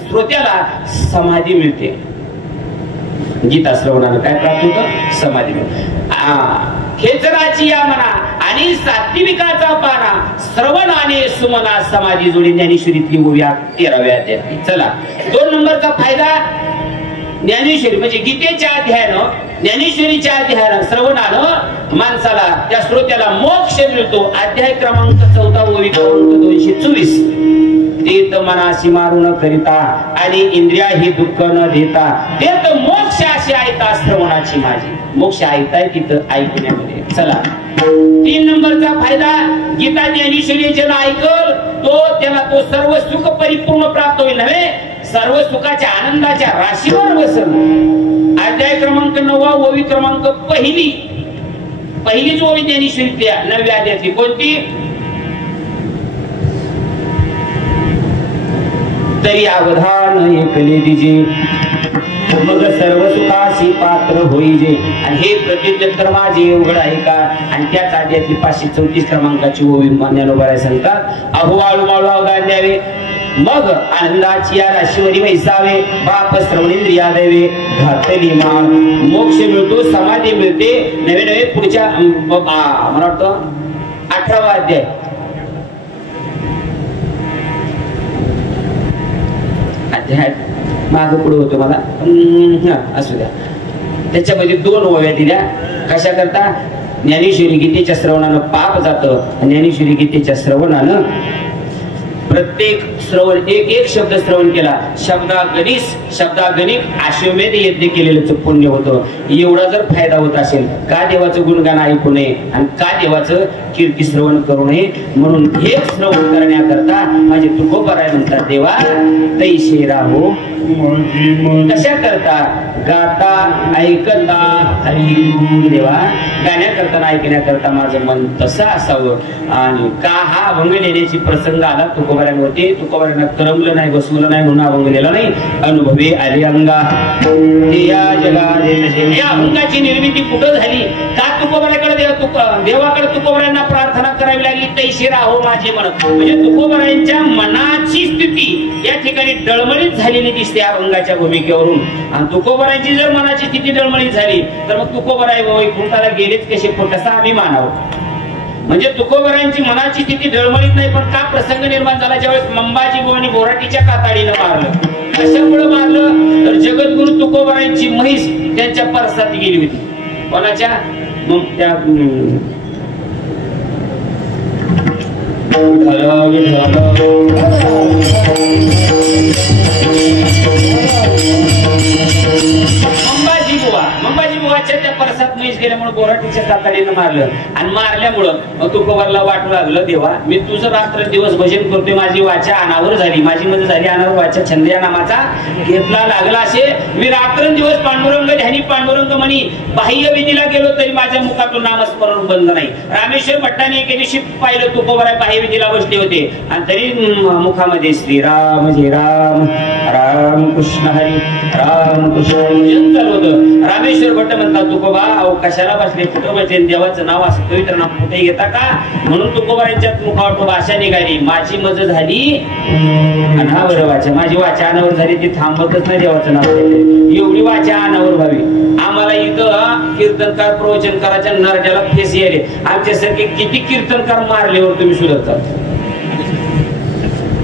श्रोत्याला समाधी मिळते गीता श्रवणाला काय प्राप्त होतं समाधी खेचराची या मना आणि सात्विकाचा पाना श्रवणाने सुमना समाधी जोडी ज्ञानेश्वरीतली ओव्या 13व्या अध्यायातली चला 2 नंबरचा फायदा ज्ञानेश्वरी म्हणजे गीतेच्या अध्यायानं ज्ञानेश्वरीच्या अध्यायानं श्रवणानं माणसाला त्या श्रोत्याला मोक्ष मिळतो अध्याय क्रमांक 14 ओवी क्रमांक 224 तेत मनाशी मारू न करिता आणि इंद्रिया ही दुःख न देता तेत मोक्ष अशी ऐता श्रवणाची माझी मोक्ष ऐकताय तिथं ऐकण्यामध्ये चला 3 नंबरचा फायदा गीता ज्ञानेश्वरी ज्याला ऐकल त्याला तो सर्व सुख परिपूर्ण प्राप्त होईल नव्हे सर्व सुखाच्या आनंदाच्या राशीवर बसल अध्याय क्रमांक 9 ओवी क्रमांक पहिलीच ओवी ज्ञानेश्वरीतल्या 9व्या अध्यायातली कोणती तरी अवधान ऐकले दिजे मग सर्व सुखासी पात्र होईजे. आणि हे प्रत्युत्तर माझे उघड आहे का. आणि त्याच आद्यातली 534 क्रमांकाची ओवी ज्ञानोबा सांगतात. अहो आळू माळू अवदान द्यावे मग आनंदाची या राशीवरी वैसावे. बाप श्रवणेंद्रिया द्यावे घातली माळ. मोक्ष मिळतो समाधी मिळते. नवे नवे पुढच्या मला वाटतं 18वा अध्याय माग पुढे होतो मला असू द्या. त्याच्यामध्ये 2 ओव्या दिल्या. कशा करता. ज्ञानेश्वरी गीतेच्या श्रवणानं पाप जातं. ज्ञानेश्वरी गीतेच्या श्रवणानं प्रत्येक श्रवण एक शब्द श्रवण केला शब्दागणिक अश्वमेध यज्ञ केलेलं पुण्य होतं. एवढा जर फायदा होत असेल का देवाचं गुणगान ऐकू नये आणि का देवाचं कीर्ती श्रवण करू नये. म्हणून हे श्रवण करण्याकरता माझे तुकोबराय म्हणतात देवा तैसे राहो कशा करता गाता ऐकता हरी. देवा गाण्या करताना ऐकण्याकरता माझं मन तसं असावं. आणि का हा अभंग लिहिण्याची प्रसंग आला तुकोबरांवरती. तुकोबरांना करमलं नाही बसवलं नाही म्हणून अभंग लिहिला नाही. अनुभवी आले अंगा या जगा. या अभंगाची निर्मिती कुठं झाली का तुकोबराकडे देवाकडे तुकोबरांना प्रार्थना करावी लागली. तैसे राहो माझे मन. म्हणजे तुकोबरांच्या मनाची स्थिती या ठिकाणी डळमळीत झालेली दिसते अभंगाच्या भूमिकेवरून. आणि तुकोबरांची जर मनाची स्थिती डळमळीत झाली तर मग तुकोबराय वैकुंठाला गेलेच कसे कसा आम्ही मानावं. म्हणजे तुकोबरांची मनाची स्थिती डळमळीत नाही. पण का प्रसंग निर्माण झाला ज्यावेळेस मंबाजी बुवांनी बोराटीच्या काताडीनं मारलं. कशामुळे मारलं तर जगद्गुरु तुकोबरांची म्हैस त्यांच्या परसात गेली होती. कोणाच्या मग त्या मंबाजी बुवाच्या त्या परसात म्हैस गेल्यामुळे बोराटीच्या काताडीनं मारलं. आणि मारल्यामुळं तुकोबरला वाटू लागलं देवा मी तुझं रात्र दिवस भजन करतोय. माझी वाचा अनावर झाली. माझी मध्ये झाली अनावर वाचा छंद या नामाचा घेतला लागला असे. मी रात्रंदिवस पांडुरंग ध्यानी पांडुरंग म्हणी बाह्य विधीला गेलो तरी माझ्या मुखातून नामस्मरण बंद नाही. रामेश्वर भट्टाने एके दिवशी पाहिलं तुकोबराय बाह्य विधीला बसले होते आणि तरी मुखामध्ये श्रीराम जय राम राम कृष्ण हरी राम कृष्ण भजन चालू होतं. रामेश्वर भट्ट म्हणतात तुकोबा अहो कशाला बसले कुठं बसले देवाचं नाव असं पवित्र नाव कुठे घेता का. म्हणून तुकोबरांच्या मुखावर भाषा निघाली माझी मज झाली अनावर वाचा. माझी वाचा अनावर झाली ती थांबतच नाही देवाचं नाव. एवढी वाचा अनावर व्हावी. आम्हाला इथं कीर्तनकार प्रवचनकाराच्या नरड्याला फेस यायले. आमच्यासारखे किती कीर्तनकार मारल्यावर तुम्ही सुधारतात.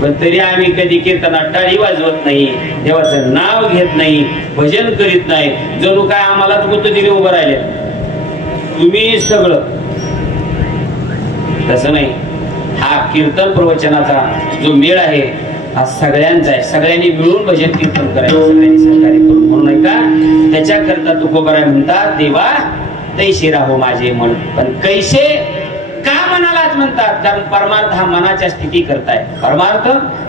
पण तरी आम्ही कधी कीर्तनात टाळी वाजवत नाही. देवाचं नाव घेत नाही. भजन करीत नाही. जणू काय आम्हालाच गुत्त दिले उभं राहिले तुम्ही सगळं. तसं नाही. हा कीर्तन प्रवचनाचा जो मेळ आहे हा सगळ्यांचा आहे. सगळ्यांनी मिळून भजन कीर्तन करायचं. सगळ्यांनी सहकार्य करून म्हणून नाही का त्याच्याकरता तुकोबराय म्हणतात देवा तैसे राहो माझे मन. पण कैसे का मनालाच म्हणतात कारण परमार्थ हा मनाच्या स्थिती करताय. परमार्थ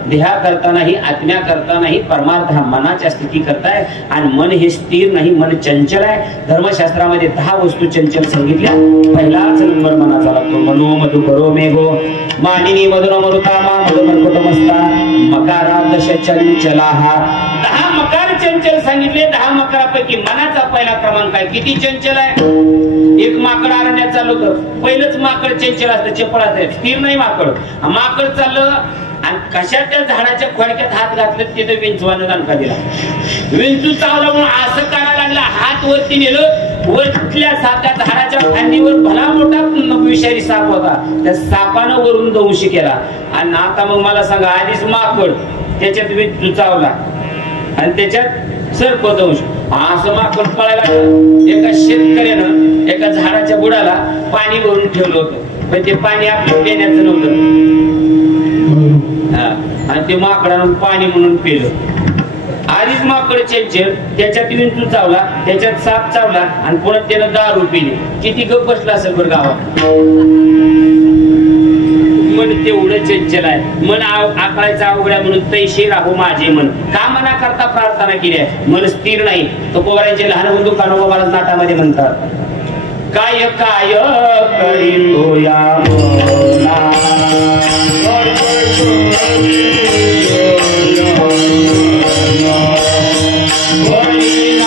देहा करता नाही आत्म्या करता नाही. परमार्थ हा मनाच्या स्थिती करताय. आणि मन हे स्थिर नाही. मन चंचल आहे. धर्मशास्त्रामध्ये 10 वस्तू चंचल सांगितल्या. पहिलाच नंबर मनाचा लागतो. मनो मधु करो मेघो मानिनी मधुर मरुतामा मधुमर्कुटमस्ता मकारादश चंचलाहा. 10 मकार चंचल सांगितले. 10 मकारापैकी मनाचा पहिला क्रमांक आहे. किती चंचल आहे. एक माकड अरण्यात चाललं होतं. पहिलंच माकड चंचल असतं चपळ असतं स्थिर नाही. माकड चाललं आणि कशा त्या झाडाच्या खोडक्यात हात घातले तिथे विंचवानं दणका दिला. विंचू चावला म्हणून असं करायला लागला. हात वरती नेलं. वरल्या त्या झाडाच्या फांदीवर भला मोठा विषारी साप होता. त्या सापानं वरून दंश केला. आणि आता मग मला सांगा आधीच माकड त्याच्यात विंचू चावला आणि त्याच्यात सर्पदंश. असं माकड पळायला. एका शेतकऱ्यानं एका झाडाच्या बुडाला पाणी भरून ठेवलं होतं. पण ते पाणी आपलं पिण्याचं नव्हतं. आणि ते माकडानं पाणी म्हणून पिलं. आधीच माकड चंचल. त्याच्यात विंचू चावला. त्याच्यात साप चावला आणि पुन्हा त्यानं दारू पिली. किती गप बसला असेल बरं गावात. मन तेवढं चंचल आहे. मन आकळायचा अवघड आहे. म्हणून तैसे राहो माझे मन. का मना करता प्रार्थना केली आहे. मन स्थिर नाही. तुकोबरांचे लहान बंधू कान्होबा महाराज नाटामध्ये म्हणतात काय काय करीतो या मना. Holy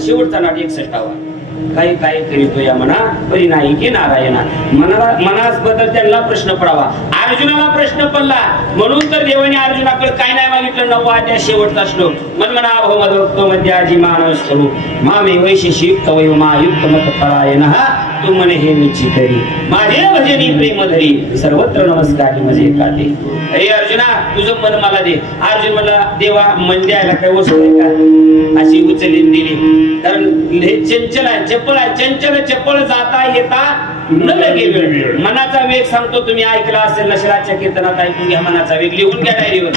शेवटचा नाट 61वा. काही काय करीतो या म्हणा परिणाही की नारायणा. मनास बद्दल त्यांना प्रश्न पडावा. अर्जुनाला प्रश्न पडला म्हणून तर देवाने अर्जुनाकडे काय नाही मागितलं. 9वा त्या शेवटचा श्लोक मन म्हणा भो मदोक्तो मध्याजी मानस करू मामे वैशिष्ट तवय मायुक्त मत परायण तू म्हणे हे निश्चित करी माझे भजनी प्रेम धरी सर्वत्र नमस्कार माझे काटे. अरे अर्जुना तुझं मन मला दे. अर्जुन म्हणला देवा मन द्यायला काय वस्तू आहे का अशी उचलीन दिली. कारण हे चंचल आहे चपळ आहे. चंचल चपळ जाता येता न लगे वेळ. मनाचा वेग सांगतो तुम्ही ऐकला असेल नशराच्या कीर्तनात ऐकून घ्या. मनाचा वेग लिहून घ्या डायरीवर.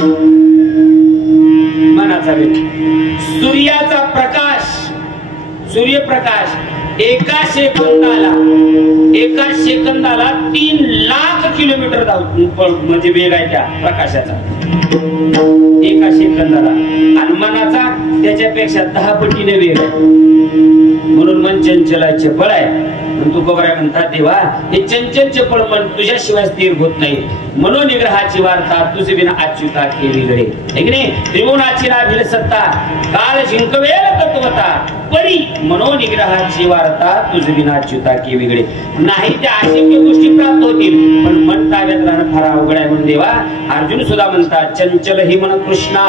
मनाचा वेग सूर्याचा प्रकाश सूर्यप्रकाश एका सेकंदाला 3 लाख किलोमीटर म्हणजे वेग आहे त्या प्रकाशाचा एका सेकंदाला. आणि मनाचा त्याच्यापेक्षा 10 पटीने वेग आहे. म्हणून मन चंचल आहे चपळ आहे. तू कबरा म्हणतात देवा हे चंचल चपळ मन तुझ्याशिवाय स्थिर होत नाही. मनोनिग्रहाची वार्ता तुझे बिना अच्युता केली गडे. त्रिभुवनाची नाभिल सत्ता काळ जिंकवेल तत्वता परी मनोनिग्रहाची वार्ता तुझे बिना अच्युता केली गडे. नाही त्या अशक्य गोष्टी प्राप्त होतील पण मन ताब्यात राहणं फार अवघड आहे. म्हणून देवा अर्जुन सुद्धा म्हणतात चंचल ही मन कृष्णा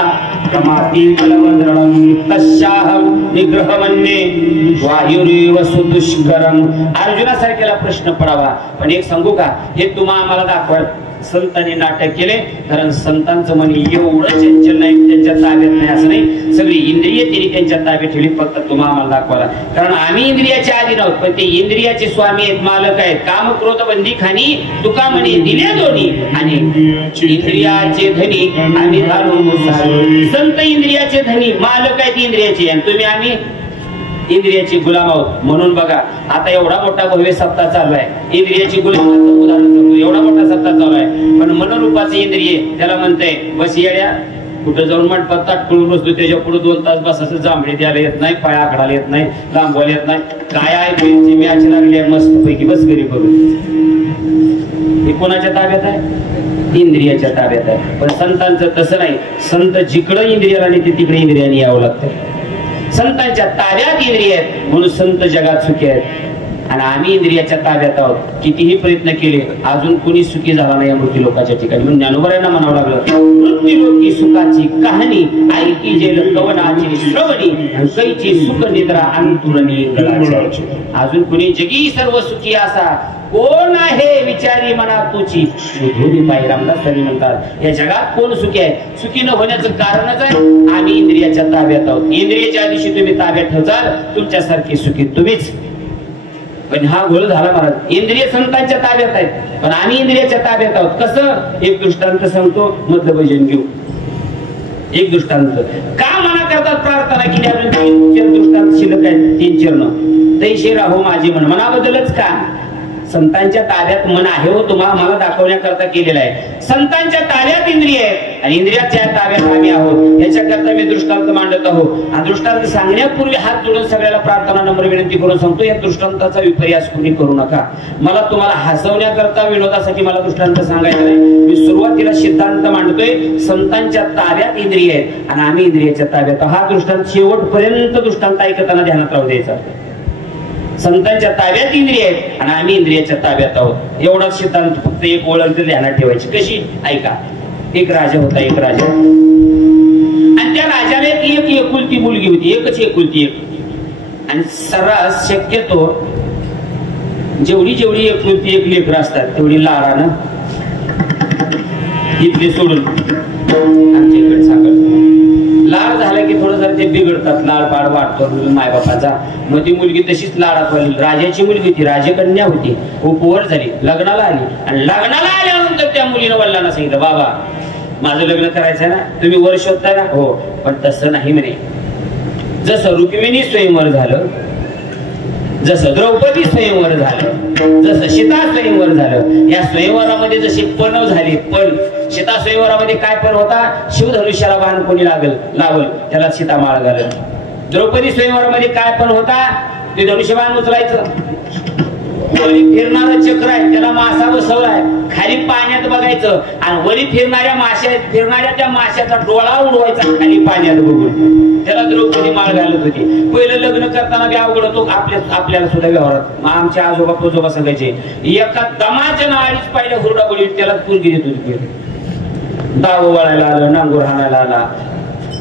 प्रमाती बलवंद्रणम तस्याहं निग्रह मन्ये वायुरेव सुदुष्करम. अर्जुनासारख्याला प्रश्न पडावा. पण एक सांगू का हे तुम्हा आम्हाला दाखवा. संतांनी नाटक केले कारण संतांचं मन एवढं चंचल नाही त्यांच्या ताब्यात नाही असं नाही. सगळी इंद्रिय त्यांनी त्यांच्या ताब्यात ठेवली. फक्त तुम्हा आम्हाला दाखवायला. कारण आम्ही इंद्रियाच्या आधी नव्हत पण ते इंद्रियाचे स्वामी आहेत मालक आहेत. काम क्रोध बंदी खानी तुका म्हणे दिले दोन्ही आणि इंद्रियाचे धनी आम्ही झालो. संत इंद्रियाचे धनी मालक आहेत इंद्रियाचे आणि तुम्ही आम्ही इंद्रियाची गुलाम आहोत. म्हणून बघा आता एवढा मोठा भव्य सप्ताह चालू आहे. इंद्रियाची गुलामाचं उदाहरण सांगतो. एवढा मोठा सप्ताह चालू आहे पण मनोरूपाचे इंद्रिय त्याला म्हणतंय बस येड्या कुठं जाऊन मंडपात ताटकळून बसतो. त्याच्या पुढे 2 तास बसायचं. जांभळी द्यायला येत नाही पाया आखडायला येत नाही लांबवायला येत नाही. काय आहे मॅच लागली आहे मस्त पैकी बस घरी बघून. हे कोणाच्या ताब्यात आहे इंद्रियाच्या ताब्यात आहे. पण संतांचं तसं नाही. संत जिकडं इंद्रियाला नाही ते तिकडे इंद्रियाने यावं लागतं. संतांच्या ताब्यात इंद्रिय आहेत म्हणून संत जगात सुखी आहेत. आणि आम्ही इंद्रियाच्या ताब्यात आहोत. कितीही प्रयत्न केले अजून कोणी सुखी झाला नाही या मृत्यू लोकाच्या ठिकाणी. म्हणून ज्ञानोबरांना म्हणावं लागलं मृत्यू लोकी सुखाची कहाणी ऐकी जेल कवनाची श्रवणी कैची सुख निद्रा अंतुरणी. अजून कोणी जगी सर्व सुखी असा कोण आहे विचारी मना तुझी शोधून पाहिजे. रामदास त्यांनी म्हणतात या जगात कोण सुखी आहे. सुखी न होण्याचं कारणच आहे आम्ही इंद्रियाच्या ताब्यात आहोत. इंद्रियाच्या दिवशी तुम्ही ताब्यात ठेवाल तुमच्यासारखी सुखी तुम्हीच. पण हा गोळ झाला महाराज. इंद्रिय संतांच्या ताब्यात आहेत पण आम्ही इंद्रियाच्या ताब्यात आहोत. कसं एक दृष्टांत सांगतो मधलं भजन घेऊ. एक दृष्टांत का मना करतात प्रार्थना केली अजून 3 दृष्टांत शिल्लक आहेत. 3 चरण तैशे राहो माझे मन मनाबद्दलच का संतांच्या ताब्यात मन आहे हो तुम्हाला मला दाखवण्याकरता केलेला आहे. संतांच्या ताब्यात इंद्रिय आहेत आणि इंद्रियाच्या ताब्यात आम्ही आहोत. याच्याकरता मी दृष्टांत मांडत आहोत. आणि दृष्टांत सांगण्यापूर्वी हात जोडून सगळ्याला प्रार्थना नम्र विनंती करून सांगतो, या दृष्टांताचा विपर्यास कुणी करू नका. मला तुम्हाला हसवण्याकरता विनोदासाठी मला दृष्टांत सांगायचं नाही. मी सुरुवातीला सिद्धांत मांडतोय, संतांच्या ताब्यात इंद्रिय आहेत आणि आम्ही इंद्रियाच्या ताब्यात. हा दृष्टांत शेवटपर्यंत दृष्टांत ऐकताना ध्यानात राहू द्यायचा. संतांच्या ताब्यात इंद्रिय आहेत आणि आम्ही इंद्रियाच्या ताब्यात आहोत. एवढा सिद्धांत फक्त एक ओळख ध्यानात ठेवायची. कशी? ऐका. एक राजा होता, एक राजा, आणि त्या राजाला एक एकुलती मुलगी होती, एकच एकुलती एक. आणि सर्रास शक्यतो जेवढी जेवढी एकुलती एक लेकरं असतात तेवढी लाडानं इथले सोडून आमच्या इकडे सांगत. लाड झाला की थोडं जर ते बिघडतात, लाड पाड वाढतो मायबापाचा. मग ती मुलगी तशीच लाडात वाढली. राजाची मुलगी होती, राजकन्या होती, उपवर झाली, लग्नाला आली. आणि लग्नाला आल्यानंतर त्या मुलीनं वडिलांना सांगितलं, बाबा माझं लग्न करायचंय ना, तुम्ही वर शोधताय ना? हो, पण तसं नाही म्हणे. जसं रुक्मिणी स्वयंवर झालं, जसं द्रौपदी स्वयंवर झालं, जसं सीता स्वयंवर झालं, या स्वयंवरामध्ये जशी पण झाली. पण सीता स्वयंवरामध्ये काय पण होता? शिवधनुष्याला बाण कोणी लावल त्याला सीता माळ घालत. द्रौपदी स्वयंवरामध्ये काय पण होता? ते धनुष्यबाण उचलायचं, वरी फिरणारं चक्र आहे त्याला मासा बसवलाय, खाली पाण्यात बघायचं आणि वरी फिरणाऱ्या त्या माशाचा डोळा उडवायचा खाली पाण्यात बघून. त्याला द्रौपदी माळ घालत होती. पहिलं लग्न करताना बी अवघड होतो आपल्याला सुद्धा व्यवहारात. आमच्या आजोबा सांगायचे, एका दमाच्या नाळीच पाहिलं हुरडाबडी त्याला पोरगी देत होती. दाव वळायला आलं, नांगूर हाणायला आला.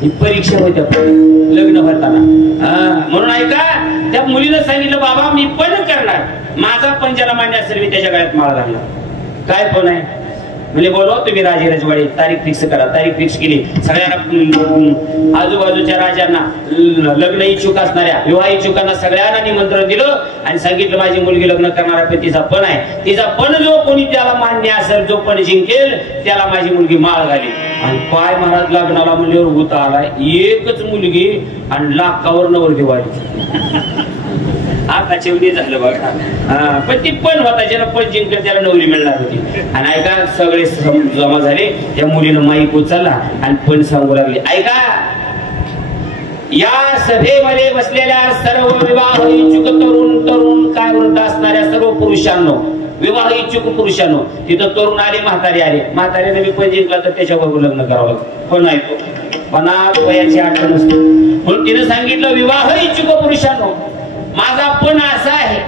ही परीक्षा होत्या लग्न होताना. म्हणून ऐका, त्या मुलीनं सांगितलं, बाबा मी पण करणार, माझा पण ज्याला मान्य असेल मी त्याच्या गळ्यात माळ घालणार. काय पण आहे म्हणजे बोलवा तुम्ही राजेवाडी, तारीख फिक्स करा. तारीख फिक्स केली. सगळ्यांना आजूबाजूच्या राजांना, लग्न इच्छुक असणाऱ्या विवाह इच्छुकांना सगळ्यांना निमंत्रण दिलं आणि सांगितलं माझी मुलगी लग्न करणारा पण तिचा पण आहे. तिचा पण जो कोणी त्याला मान्य असेल, जो पण जिंकेल त्याला माझी मुलगी माळ घाली. आणि पाय महाराज लग्नाला मुलीवर होता आलाय. एकच मुलगी आणि लाखावर नवरदेव आली. आता चेवडी झालं बघा. पण ती पण होता, ज्याला पण जिंकलं त्याला नवरी मिळणार होती. आणि ऐका, सगळे जमा झाले. त्या मुलीनं माईक उचलला आणि पण सांगू लागली, ऐका, या सभेमध्ये बसलेल्या सर्व विवाह इच्छुक तरुण काय वृद्ध असणाऱ्या सर्व पुरुषांनो, विवाह इच्छुक पुरुषांनो, तिथं तरुण आले, म्हातारे आले. म्हाताऱ्याने मी पण जिंकला तर त्याच्याबरोबर लग्न करावं लागतं. पण ऐकतो पणात वयाची आठवण नसते. म्हणून तिने सांगितलं, विवाह इच्छुक पुरुषांनो, माझा पण असा आहे,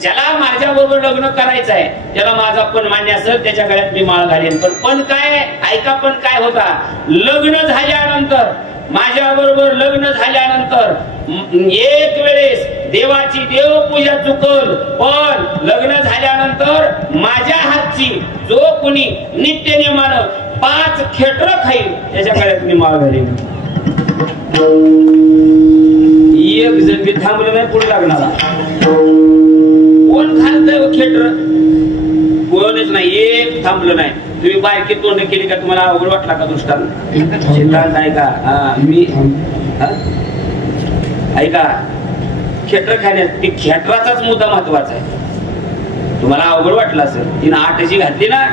ज्याला माझ्या बरोबर लग्न करायचं आहे, ज्याला माझा पण मान्य असेल त्याच्या गळ्यात मी माळ घालेन. पण काय ऐका, पण काय होता? लग्न झाल्यानंतर, माझ्या बरोबर लग्न झाल्यानंतर एक वेळेस देवाची देवपूजा चुकल, पण लग्न झाल्यानंतर माझ्या हातची जो कोणी नित्य नेमानं 5 खेटर खाईल त्याच्या गळ्यात मी माळ घालेन. एक जण बी थांबलं नाही पुढे लागणार. कोण खालतंय खेटर? कोणच नाही, एक थांबलं नाही. तुम्ही बारकी तोंड केली का? तुम्हाला अवघड वाटला का दृष्टांत? सिद्धांत ऐका. मी ऐका, खेटर खाण्यात ती खेटराचाच मुद्दा महत्वाचा आहे. तुम्हाला अवघड वाटला असेल. तिनं 8 जी घातली ना,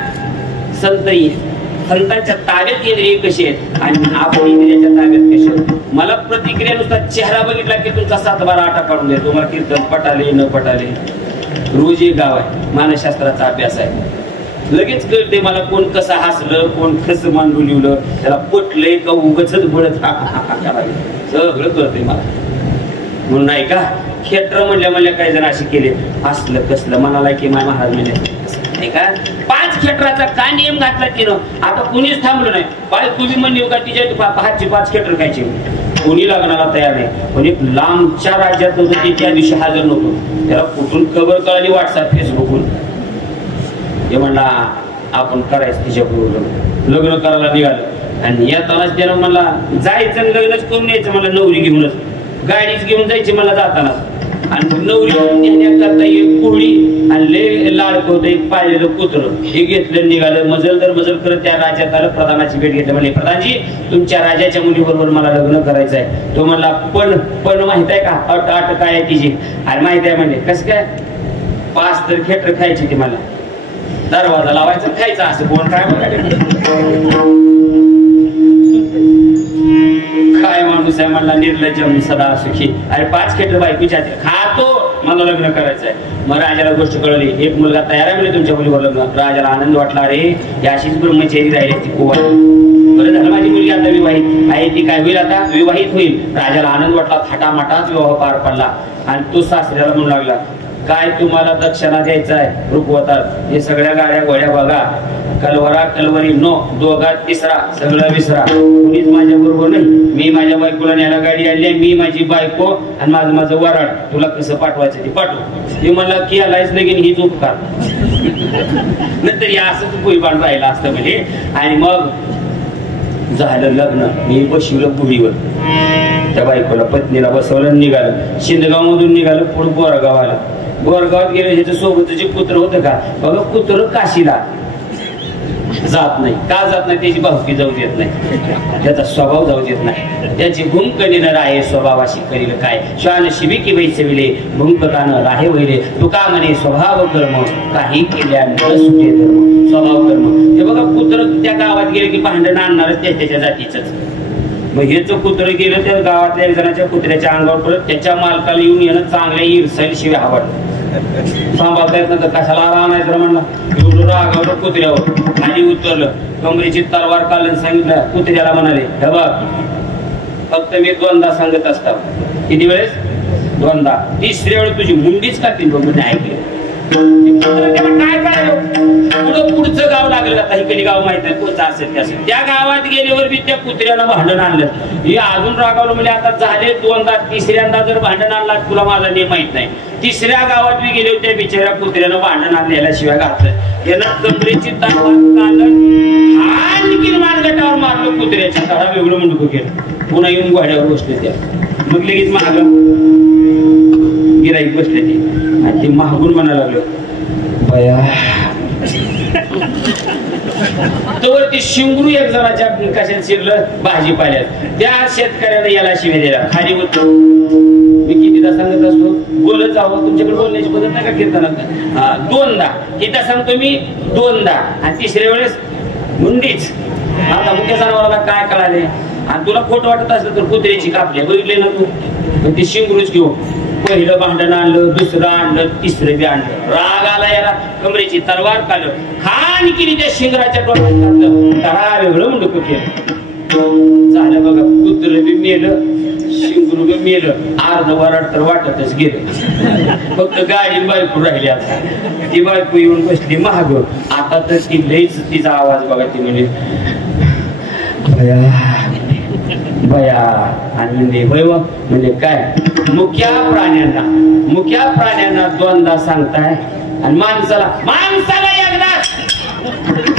संतांच्या ताब्यात इंद्रिय कशी आहेत आणि आपण इंद्रियाच्या ताब्यात कशी आहेत. मला प्रतिक्रियेनुसार चेहरा बघितला की तुमचा 7-12 आटा काढून देतो. तुम्हाला कीर्तन पटाले न पटाले, रोज एक गाव आहे, मानसशास्त्राचा अभ्यास आहे. लगेच कळते मला कोण कसं हसलं, कोण कसं मांडून लिवलं, त्याला पटलंय का उगच बळत सगळं कळतंय मला. म्हणून नाही का, खेटर म्हणल्या काही जण असे केले, असलं कसलं म्हणाला की माय महाराज म्हणजे का 5 खेटराचा का नियम घातला तिनं. आता कुणीच थांबलं नाही. बायको बी म्हणली का तिच्या हातची 5 खेटर खायची. कोणी लग्नाला तयार नाही. पण एक लांबच्या राज्यात होतं ते त्या दिवशी हजर नव्हतं. त्याला कुठून खबर कळाली व्हॉट्सअप फेसबुकवरून. हे म्हणला आपण करायचं तिच्याबरोबर लग्न करायला निघालं. आणि येतानाच त्यानं म्हणला जायचं लग्नच करून यायचं, मला नवरी घेऊनच, गाडीच घेऊन जायची मला जाताना. आणि नवरी नेण्याकरता एक पोळी आणि लय लाडकं होतं एक पाळलेलं कुत्रं. हे घेतलं, निघालं, मजल करत त्या राज्यात आलं. प्रधानाची भेट घेतली. म्हणजे प्रधानजी, तुमच्या राजाच्या मुलीबरोबर मला लग्न करायचं आहे. तो म्हणला पण माहित आहे का अट काय आहे तिची? आणि माहित आहे म्हणजे कसं काय? 5 तर खेटर खायची ती मला. दरवाजा लावायचा खायचा असं कोण काय काय माणूस आहे म्हणला निर्लज्जम सदा सुखी. अरे 5 खेटर बायकोच्या खातो मला लग्न करायचंय. मग राजाला गोष्ट कळली एक मुलगा तयार आहे म्हणजे तुमच्या मुलीवर लग्न. राजाला आनंद वाटला अरे अशीच ब्रह्मचारी राहिली ती कुवा. बरं झालं माझी मुलगी आता विवाहित आहे. ती काय होईल आता विवाहित होईल. राजाला आनंद वाटला थाटामाटात विवाह पार पडला. आणि तो सासऱ्याला म्हणू लागला काय तुम्हाला दक्षिणा द्यायचा आहे रुकवतात हे सगळ्या गाड्या गोड्या बघा कलवरा कलवरी नो दोघात तिसरा सगळं विसरा. कुणीच माझ्या बरोबर नाही. मी माझ्या बायकोला न्यायला गाडी आली मी माझी बायको आणि माझं वराड तुला कसं पाठवायचं ते पाठव. ते म्हणला की आलायच लगीन हीच उपकार नंतर या असंच भुईबाण राहिला असतं म्हणजे. आणि मग झालं लग्न. मी बसवलं पुढीवर त्या बायकोला पत्नीला बसवलं निघालं. शिंदगाव मधून निघालं पुढे बोरगाव आला. बोरगावात गेलं ह्याच्या सोबत जे कुत्र होतं का बघा कुत्र काशीला जात नाही. का जात नाही त्याची भावकी जाऊ देत नाही. त्याचा स्वभाव जाऊ देत नाही. त्याची भूमकणीनं राहे स्वभावाशी करील काय श्वान शिबिकी वैसविले भूमकतानं राहे वैले तुका म्हणे स्वभाव कर्म काही केल्या न सुटे धर्म. स्वभाव कर्म हे बघा कुत्र त्या गावात गेले की भांडण आणणारच त्याच्या जातीच. मग हेच कुत्र गेलं त्या गावातल्या एक जणाच्या कुत्र्याच्या अंगावर परत त्याच्या मालकाला येऊन येणं चांगल्या ईर्षाईल शिवाय आवडतं. सांभाळता येत नव्हतं कशाला आणायचं म्हणला. एवढं रागावलं कुत्र्यावर खाली उतरलं कमरेची तलवार काढून सांगितलं. कुत्र्याला म्हणाले हे बघ फक्त मी 2दा सांगत असतो. किती वेळेस 2दा. तिसऱ्या वेळेस तुझी मुंडीच काढतील बघ म्हणजे ऐकलं. काय करायचं पुढचं गाव लागलं आता इकडे गाव माहित आहे पुढचं असेल ते असेल. त्या गावात गेल्यावर मी त्या कुत्र्याला भांडण आणलं. हे अजून रागावलं म्हणजे आता झाले 2दा. तिसऱ्यांदा जर भांडण आणला तुला माझा नेम माहित नाही. तिसऱ्या गावात मी गेले त्या बिचाऱ्या कुत्र्यानं भांडण आणलेल्या शिवाय घातलं. यानं कमरेची तलवार काढलं आणखी मानगटावर मारलं कुत्र्याच्या तडा वेगळं मुंडकं केलं. पुन्हा येऊन घोड्यावर बसले त्या. मग लगेच महाग गिराईक बसले ते आणि ते महागून म्हणायला लागलं बया तर ते शिंगरू एक जणाच्या कशात शिरलं भाजीपाल्यात. त्या शेतकऱ्याने याला शिवे दिला खाली होतो. मी कितीदा सांगत असतो बोलत जावं तुमच्याकडे बोलण्याची पद्धत नाही का कीर्तनात. 2दा किती सांगतो मी 2दा आणि तिसऱ्या वेळेस मुंडीच. आता मुख्य जनावराला काय कळाले आणि तुला खोटं वाटत असलं तर कुत्र्याची कापली बघितले ना तू. पण ते शिंगरूच घेऊ पहिलं भांडण आणलं दुसरं आणलं तिसरं बी आणलं. राग आला याला कमरेची तलवार काढलं खान किती त्या शिंगराच्या डोक्यात घातलं. तडा वेगळं मुंडकं केलं. झालं बघा कुत्र बी मेलं शिंगरू बी मेलं. अर्ध वराड तर वाटतच गेलं. फक्त गाडी बायको राहिली. आता ती बायको येऊन बसली महाग. आता तर ती लईच तिचा आवाज बघा ती म्हणजे बया आणि म्हणजे वैव म्हणजे काय मुख्या प्राण्यांना 2दा सांगताय आणि माणसाला एकदा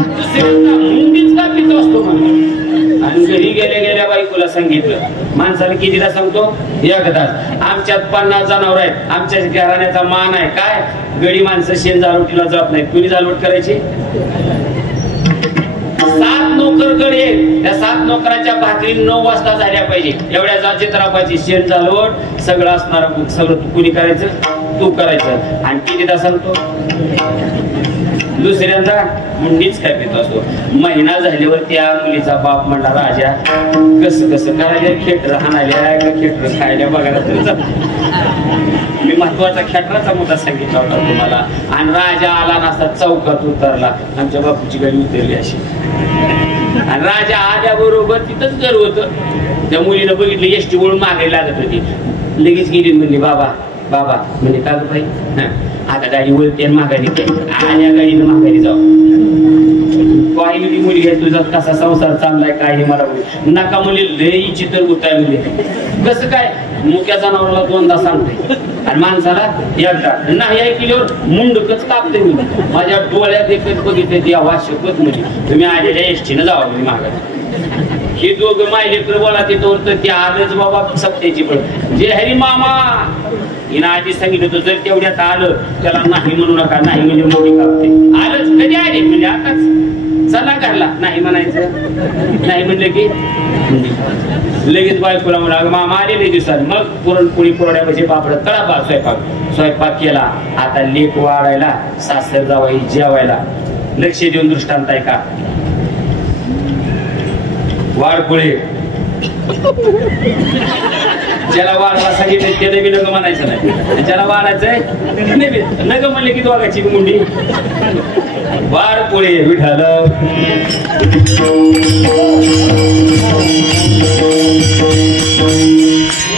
दुसऱ्यांदा मुंडीच का पितो असतो म्हणून. आणि घरी गेल्या बायकोला सांगितलं. माणसाला कितीदा सांगतो एकदाच. आमच्यात 50 जनावर आहेत. आमच्या घराण्याचा मान आहे काय गडी माणसं शेण जालवटीला जात नाहीत. कुणी जालवट करायची 7 नोकरकडे त्या 7 नोकराच्या भाकरी 9 वाजता झाल्या पाहिजे एवढ्या जाती तरापाची शेण चालवट सगळं असणार. सगळं कुणी करायचं तू करायचं. आणि कितीदा सांगतो दुसऱ्यांदा मुंडीच काय पित असतो. महिना झाल्यावर त्या मुलीचा बाप म्हणला राजा कसं कसं करायला खेटर हाणायला का खेटर खायला बघायला तरी मी महत्वाचा खेटराचा मुद्दा सांगितला होता तुम्हाला. आणि राजा आला नसता चौकात उतरला. आमच्या बापूची गाडी उतरली अशी आणि राजा आल्याबरोबर तिथंच घर होतं. त्या मुलीनं बघितलं एसटी वळून मागायला लागत होती. लगेच गेली म्हणली बाबा म्हणजे का भाई आता गाडी वळते माघारी आल्या गाडीनं माघारी जाऊ. पाहिली ती मुलगी तुझा कसा संसार चाललाय काय हे मला नका मुली लई चित्र उताय मुली. कसं काय मुक्या जनावराला 2दा सांगते आणि माणसाला एकदा नाही ऐकल्यावर मुंडकच कापते. मी माझ्या डोळ्यात एकच बघितले ती आवाज शकत म्हणजे तुम्ही आलेल्या एसटीनं जावा मी माघारी. हे दोघं मायलेकर बोला तिथं तर ते आलंच बाबा सत्याची पण जे हरी मामा हिनं आधी सांगितलं होतं जर तेवढ्यात आलं त्याला नाही म्हणू नका. नाही म्हणजे मोठी कापते. आलंच कधी आले म्हणजे आताच चला घरला नाही म्हणायचं. नाही म्हणलं की लगेच बायकोला म्हणा मामा आलेले दिवसात मग पुरणपोळी कोरड्यापाशी पापड तळापा स्वयंपाक केला. आता लेक वाढायला सासर जावाई जेवायला. लक्ष देऊन दृष्टांत आहे का. वाडपोळे ज्याला वाढवा सांगितलं त्याने बी नग म्हणायचं नाही. ज्याला वाढायचंय नग म्हणले की दोघाची मुंडी. वाडपोळे विठाल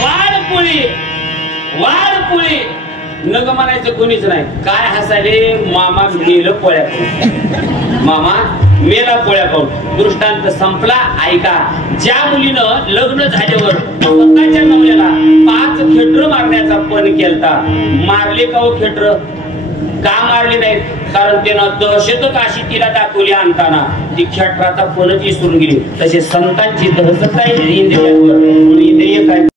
वाडपोळी वाडपोळी नग म्हणायचं कोणीच नाही. काय हसायले मामा गेलं पोळ्या मामा मेला पोळ्या पाहून. दृष्टांत संपला. ऐका ज्या मुलीनं लग्न झाल्यावर स्वतःच्या नवऱ्याला 5 खेटर मारण्याचा पण केलता मारले का हो खेटर. का मारले नाहीत कारण त्यानं दहशत काशी तिला दाखवली आणताना ती खेटराचा फलच विसरून गेली. तसे संतांची दहशत आहे इंद्रियांवर. इंद्रिय काय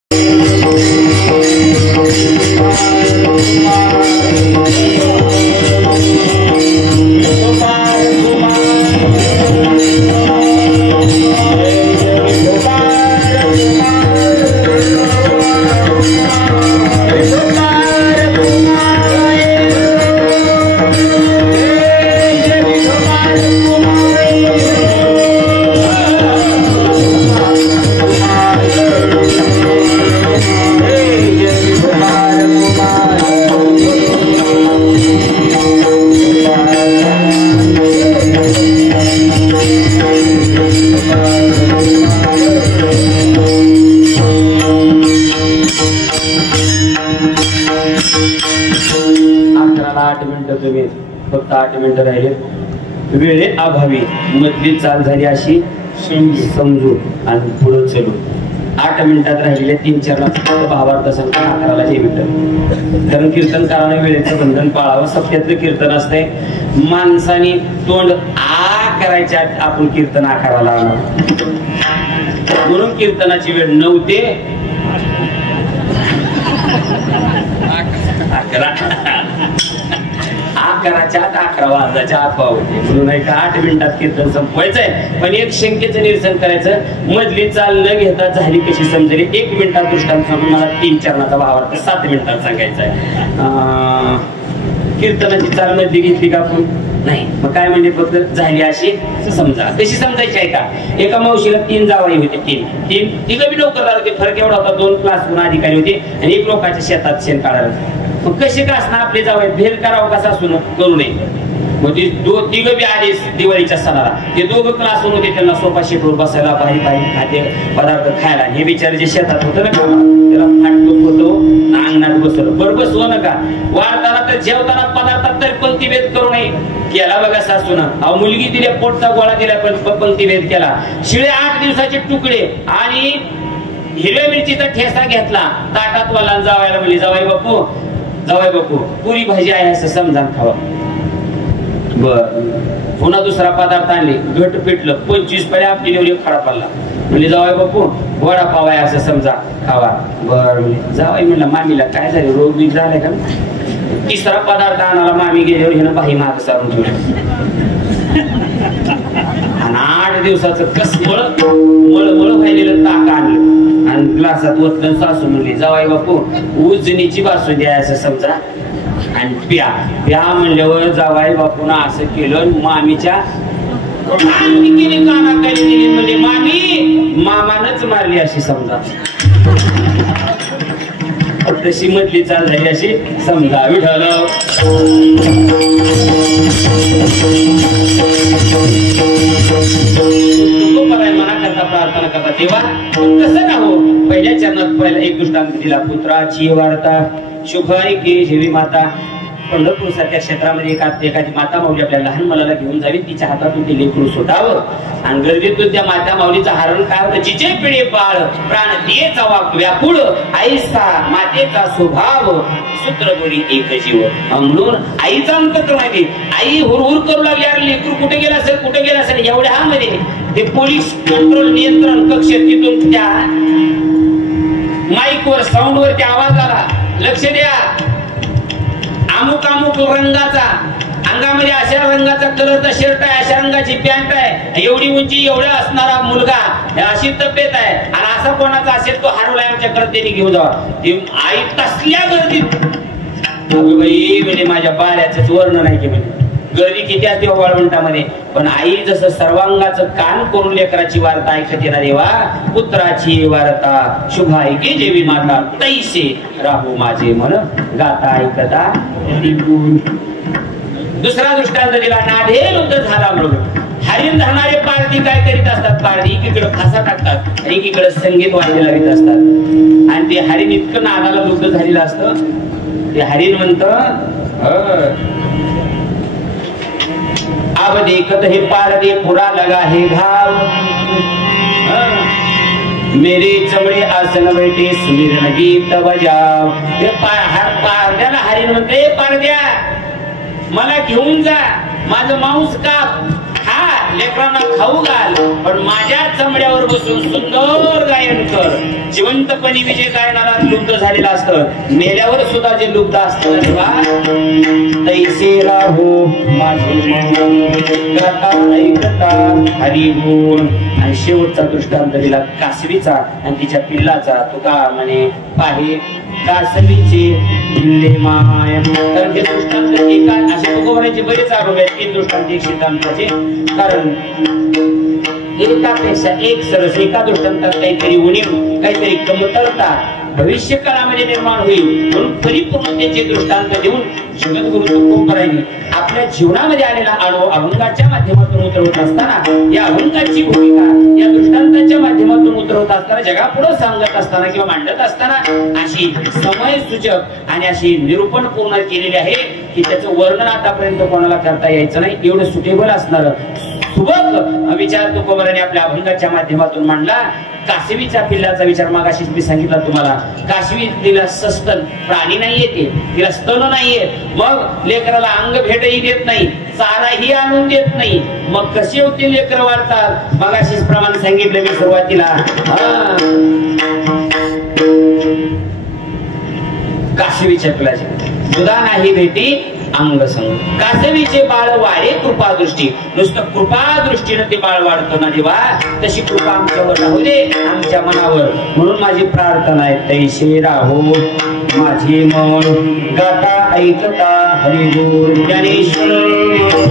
फक्त 8 मिनिटं राहिले. वेळे अभावी मधली चाल झाली अशी समजू आणि पुढे चलू. 8 मिनिटात राहिलेल्या 3-4 भावार्थ संख्या 11ला जे मिनिट. कारण कीर्तनकाराने वेळेचं बंधन पाळावं. सत्यातलं कीर्तन असते. माणसाने तोंड आ करायच्या आपण कीर्तन आकाराला आणू. म्हणून कीर्तनाची वेळ 9 ते 11च्या 11 वाजल्याच्या आत पावते. म्हणून 8 मिनिटात कीर्तन संपवायचंय. पण एक शंकेचं निरसन करायचं. मधली चाल न घेता झाली कशी समजेल. 1 मिनिटात दृष्टांत सांगून मला 3 चरणाचा भावार्थ 7 मिनिटात सांगायचा आहे. कीर्तनाची चाल मधली घेतली का आपण नाही. मग काय म्हणजे फक्त झाली अशी समजा. कशी समजायची आहे का. एका मावशीला 3 जावाई होते. तिघं बी नोकरदार होते. फरक एवढा होता 2 क्लास अधिकारी होते आणि 1 लोकांच्या शेतात शेण काढायला. मग कसे का असणार आपले जावई भेल करावं कसा असून करू नये. मग ते तिघं बी आले दिवाळीच्या सणाला. ते दोघं क्लास होते. त्यांना सोफा शेटवर बसायला भारी खाद्य पदार्थ खायला. हे बिचारे जे शेतात होतं ना त्याला फाटकं होतो अंगणात बसवलं. बरं बसवू नका. वाढताना तर जेवताना पदार्थात तर पंक्तिभेद करू नये केला बघा सासून. अहो मुलगी दिल्या पोटचा गोळा दिला पण पंक्तिभेद केला. शिळे 8 दिवसाचे तुकडे आणि हिरव्या मिरचीचा ठेसा घेतला ताटात वाला. जावायला म्हणली जावाई बापू पुरी भाजी आहे असं समजान खावा. बर पुन्हा दुसरा पदार्थ आणले. घट पेटलं. 25 पळ्या आपली निवडी खडा पडला. म्हणजे जावाई बापू वडापाव आहे असं समजा खावा. बर म्हणजे जावाई म्हणलं मामीला काय झालं रोग बीज झालाय का. तिसरा पदार्थ आणाला. मामी गेल्यावर हिनं बाई माग सारून ठेवलं. आणि 8 दिवसाचं कसमळ मळमळ व्हायलेलं ताक आणलं आणि ग्लासात वतलं. सासू म्हणली जावाई बापू उजनीची बासुंदी आहे असं समजा आणि प्या म्हणल्यावर जावाई बापून असं केलं. मामीच्या कानाखाली दिली. म्हणजे मामानच मारली अशी समजा. तशी मधली चाल झाली अशी समजा. विठ्ठल मना करता प्रार्थना करता तेव्हा कसं ना हो. पहिल्या चरणात पहिला एक दृष्टांत दिला. पुत्राची वार्ता शुभ ऐके जेवी माता. पंढरपूर सारख्या क्षेत्रामध्ये एखादी माता माऊली आपल्या लहान मुलाला घेऊन जावी. तिच्या हातातून ते लेकरू सुटावं आणि गरजेतून त्या माता माऊलीचं हरण काय होतं. जिचे पिढे बाळ प्राण दियेचा वाक व्याकुळ आईचा मातेचा स्वभाव सूत्र दोरी एक जीव. म्हणून आईचा अंक माहिती. आई हुरहुर करू लागली. अरे लेकरू कुठे गेला असेल एवढ्या मध्ये ते पोलीस कंट्रोल नियंत्रण कक्ष. तिथून त्या माईकवर साऊंडवर त्या आवाज आला. लक्ष द्या. अमुक रंगाचा अंगामध्ये अशा रंगाचा कलरचा शर्ट आहे, अशा रंगाची पॅन्ट आहे, एवढी उंची एवढा असणारा मुलगा, अशी तब्येत आहे, आणि असा कोणाचा असेल तो हरवलाय आमच्याकडे त्यांनी घेऊन जावा. ती आई तसल्या गर्दीत बाई म्हणजे माझ्या बाळ्याच वर्ण नाही की म्हणजे गर्दी किती असते वाळवंटामध्ये. पण आई जसं सर्वांगाचं कान करून लेकराची वार्ता ऐकत येणार देवा, पुत्राची वार्ता शुभ ऐके जेवी माता, तैसे राहू माझे मन गाता ऐकता. दुसरा दृष्टांत दिला, नाढेल झाला मृग. हरिण धरणारे पारधी काय करीत असतात, पारधी एकीकडे फासा टाकतात आणि एकीकडे संगीत वाद्य लावित असतात. आणि ते हरिण इतकं नादाला लुब्ध झालेलं असतं, ते हरिण म्हणत अब देखत हे पारदे पुरा लगा हे घाव, मेरे चमडे आसन बैठे सुमिरन गीत बजाव. हे पारद्याला हरिण म्हणते, पारद्या मला घेऊन जा, माझं मांस काप, खा, लेकरांना खाऊ घाल, पण माझ्या चमड्यावर बसून सुंदर गायन कर. जिवंतपणी विजय गायनाला लुब्ध झालेला असतं, मेल्यावर सुद्धा जे लुब्ध असतं तैसे राहो माझे गाता ऐकता हरी गुण. आणि शेवटचा दृष्टांत दिला कासवीचा आणि तिच्या पिल्लाचा. तुका म्हणे पाहे कासवीचे पिल्ले माय. तर हे दृष्टांत एका असे तुकोबराचे बरेच अनुभव आहेत, 3 दृष्टांत 1 सिद्धांताचे. कारण एकापेक्षा एक सरस, एका दृष्टांतात काहीतरी उणीव, काहीतरी कमतरता भविष्य काळामध्ये निर्माण होईल, म्हणून परिपूर्णतेचे दृष्टांत देऊन जगद्गुरु तुकोबरायांनी आपल्या जीवनामध्ये आलेला अनुभव अभंगाच्या माध्यमातून उतरवत असताना, या अभंगाची भूमिका या दृष्टांताच्या माध्यमातून उतरवत असताना, जगापुढे सांगत असताना किंवा मांडत असताना अशी समय सूचक आणि अशी निरूपण पूर्ण केलेली आहे की त्याचं वर्णन आतापर्यंत कोणाला करता यायचं नाही, एवढं सुटेबल असणार सुबक विचार तुकोबराने आपल्या अभंगाच्या माध्यमातून मांडला. कासवीच्या पिल्लाचा विचार मागाशीच मी सांगितला तुम्हाला. कासवी तिला सस्तन प्राणी नाहीये, ते तिला स्तन नाहीये, मग लेकराला अंग भेटही देत नाही, चाराही आणून देत नाही, मग कसे होते लेकर वाढतात. मागाशीच प्रमाण सांगितलं मी सुरुवातीला. कासवीच्या पिल्लाची दुधा नाही भेटी अंग संग. कासवीचे बाळ वाढे कृपादृष्टी. नुसतं कृपादृष्टीनं ते बाळ वाढतो ना देवा, तशी कृपा आमच्यावर राहू दे, आमच्या मनावर. म्हणून माझी प्रार्थना आहे, तैसे राहो माझे मन गाता ऐकता हरी गुण. ज्ञानेश्वर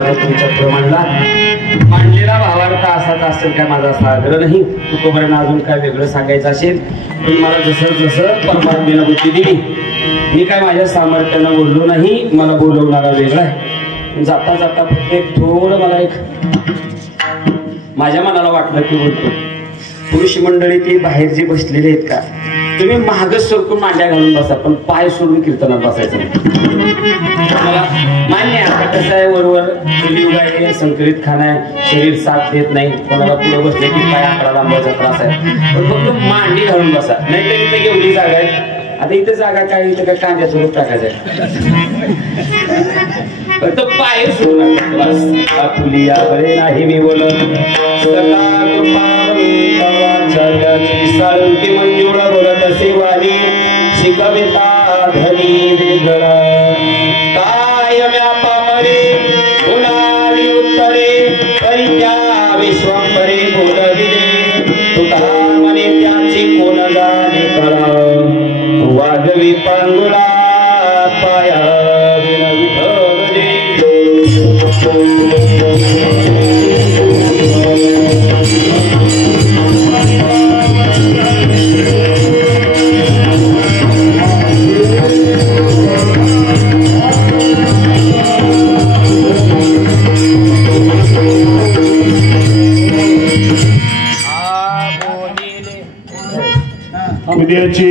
तुमच्या प्रमाणला मांडलेला भावार्थ असाच असेल काय माझा असा आग्रह नाही. तुकोबरांना अजून काय वेगळं सांगायचं असेल पण मला जसं जसं परमात्मेनं बुद्धी दिली मी काय माझ्या सामर्थ्यानं बोललो नाही. मला बोलवणारा वेगळा आहे. जाता जाता फक्त एक थोडं मला एक माझ्या मनाला वाटलं की बोलतो. पुरुष मंडळी ते बाहेर जे बसलेले आहेत का तुम्ही महागच सरकून मांड्या घालून बसा पण पाय सोडून कीर्तनात बसायचं मला मान्य आहे. कसं आहे वरवर कलियुग आहे संकरित खाना आहे शरीर साथ देत नाही. कोणाला पुढे बसले की पाय आकडा लांबायचा त्रास आहे पण फक्त मांडी घालून बसा. नाही तर इथे एवढी जागा आहे. आता इथे जागा काय इथं काय कांद्या सोडून टाकायचं फक्त पाय सोडून बस. फुलिया बरे नाही मी बोलत साळुंकी मंजुळा बोलत असे वाणी शिकविता धनी वेगळ काय व्यापामरे उन्हाळी उत्तरे परित्या विश्वंभरे बोलविले तुका म्हणे त्याची कोण जाणे कळा वाजवी पांगुळा पाया उद्याची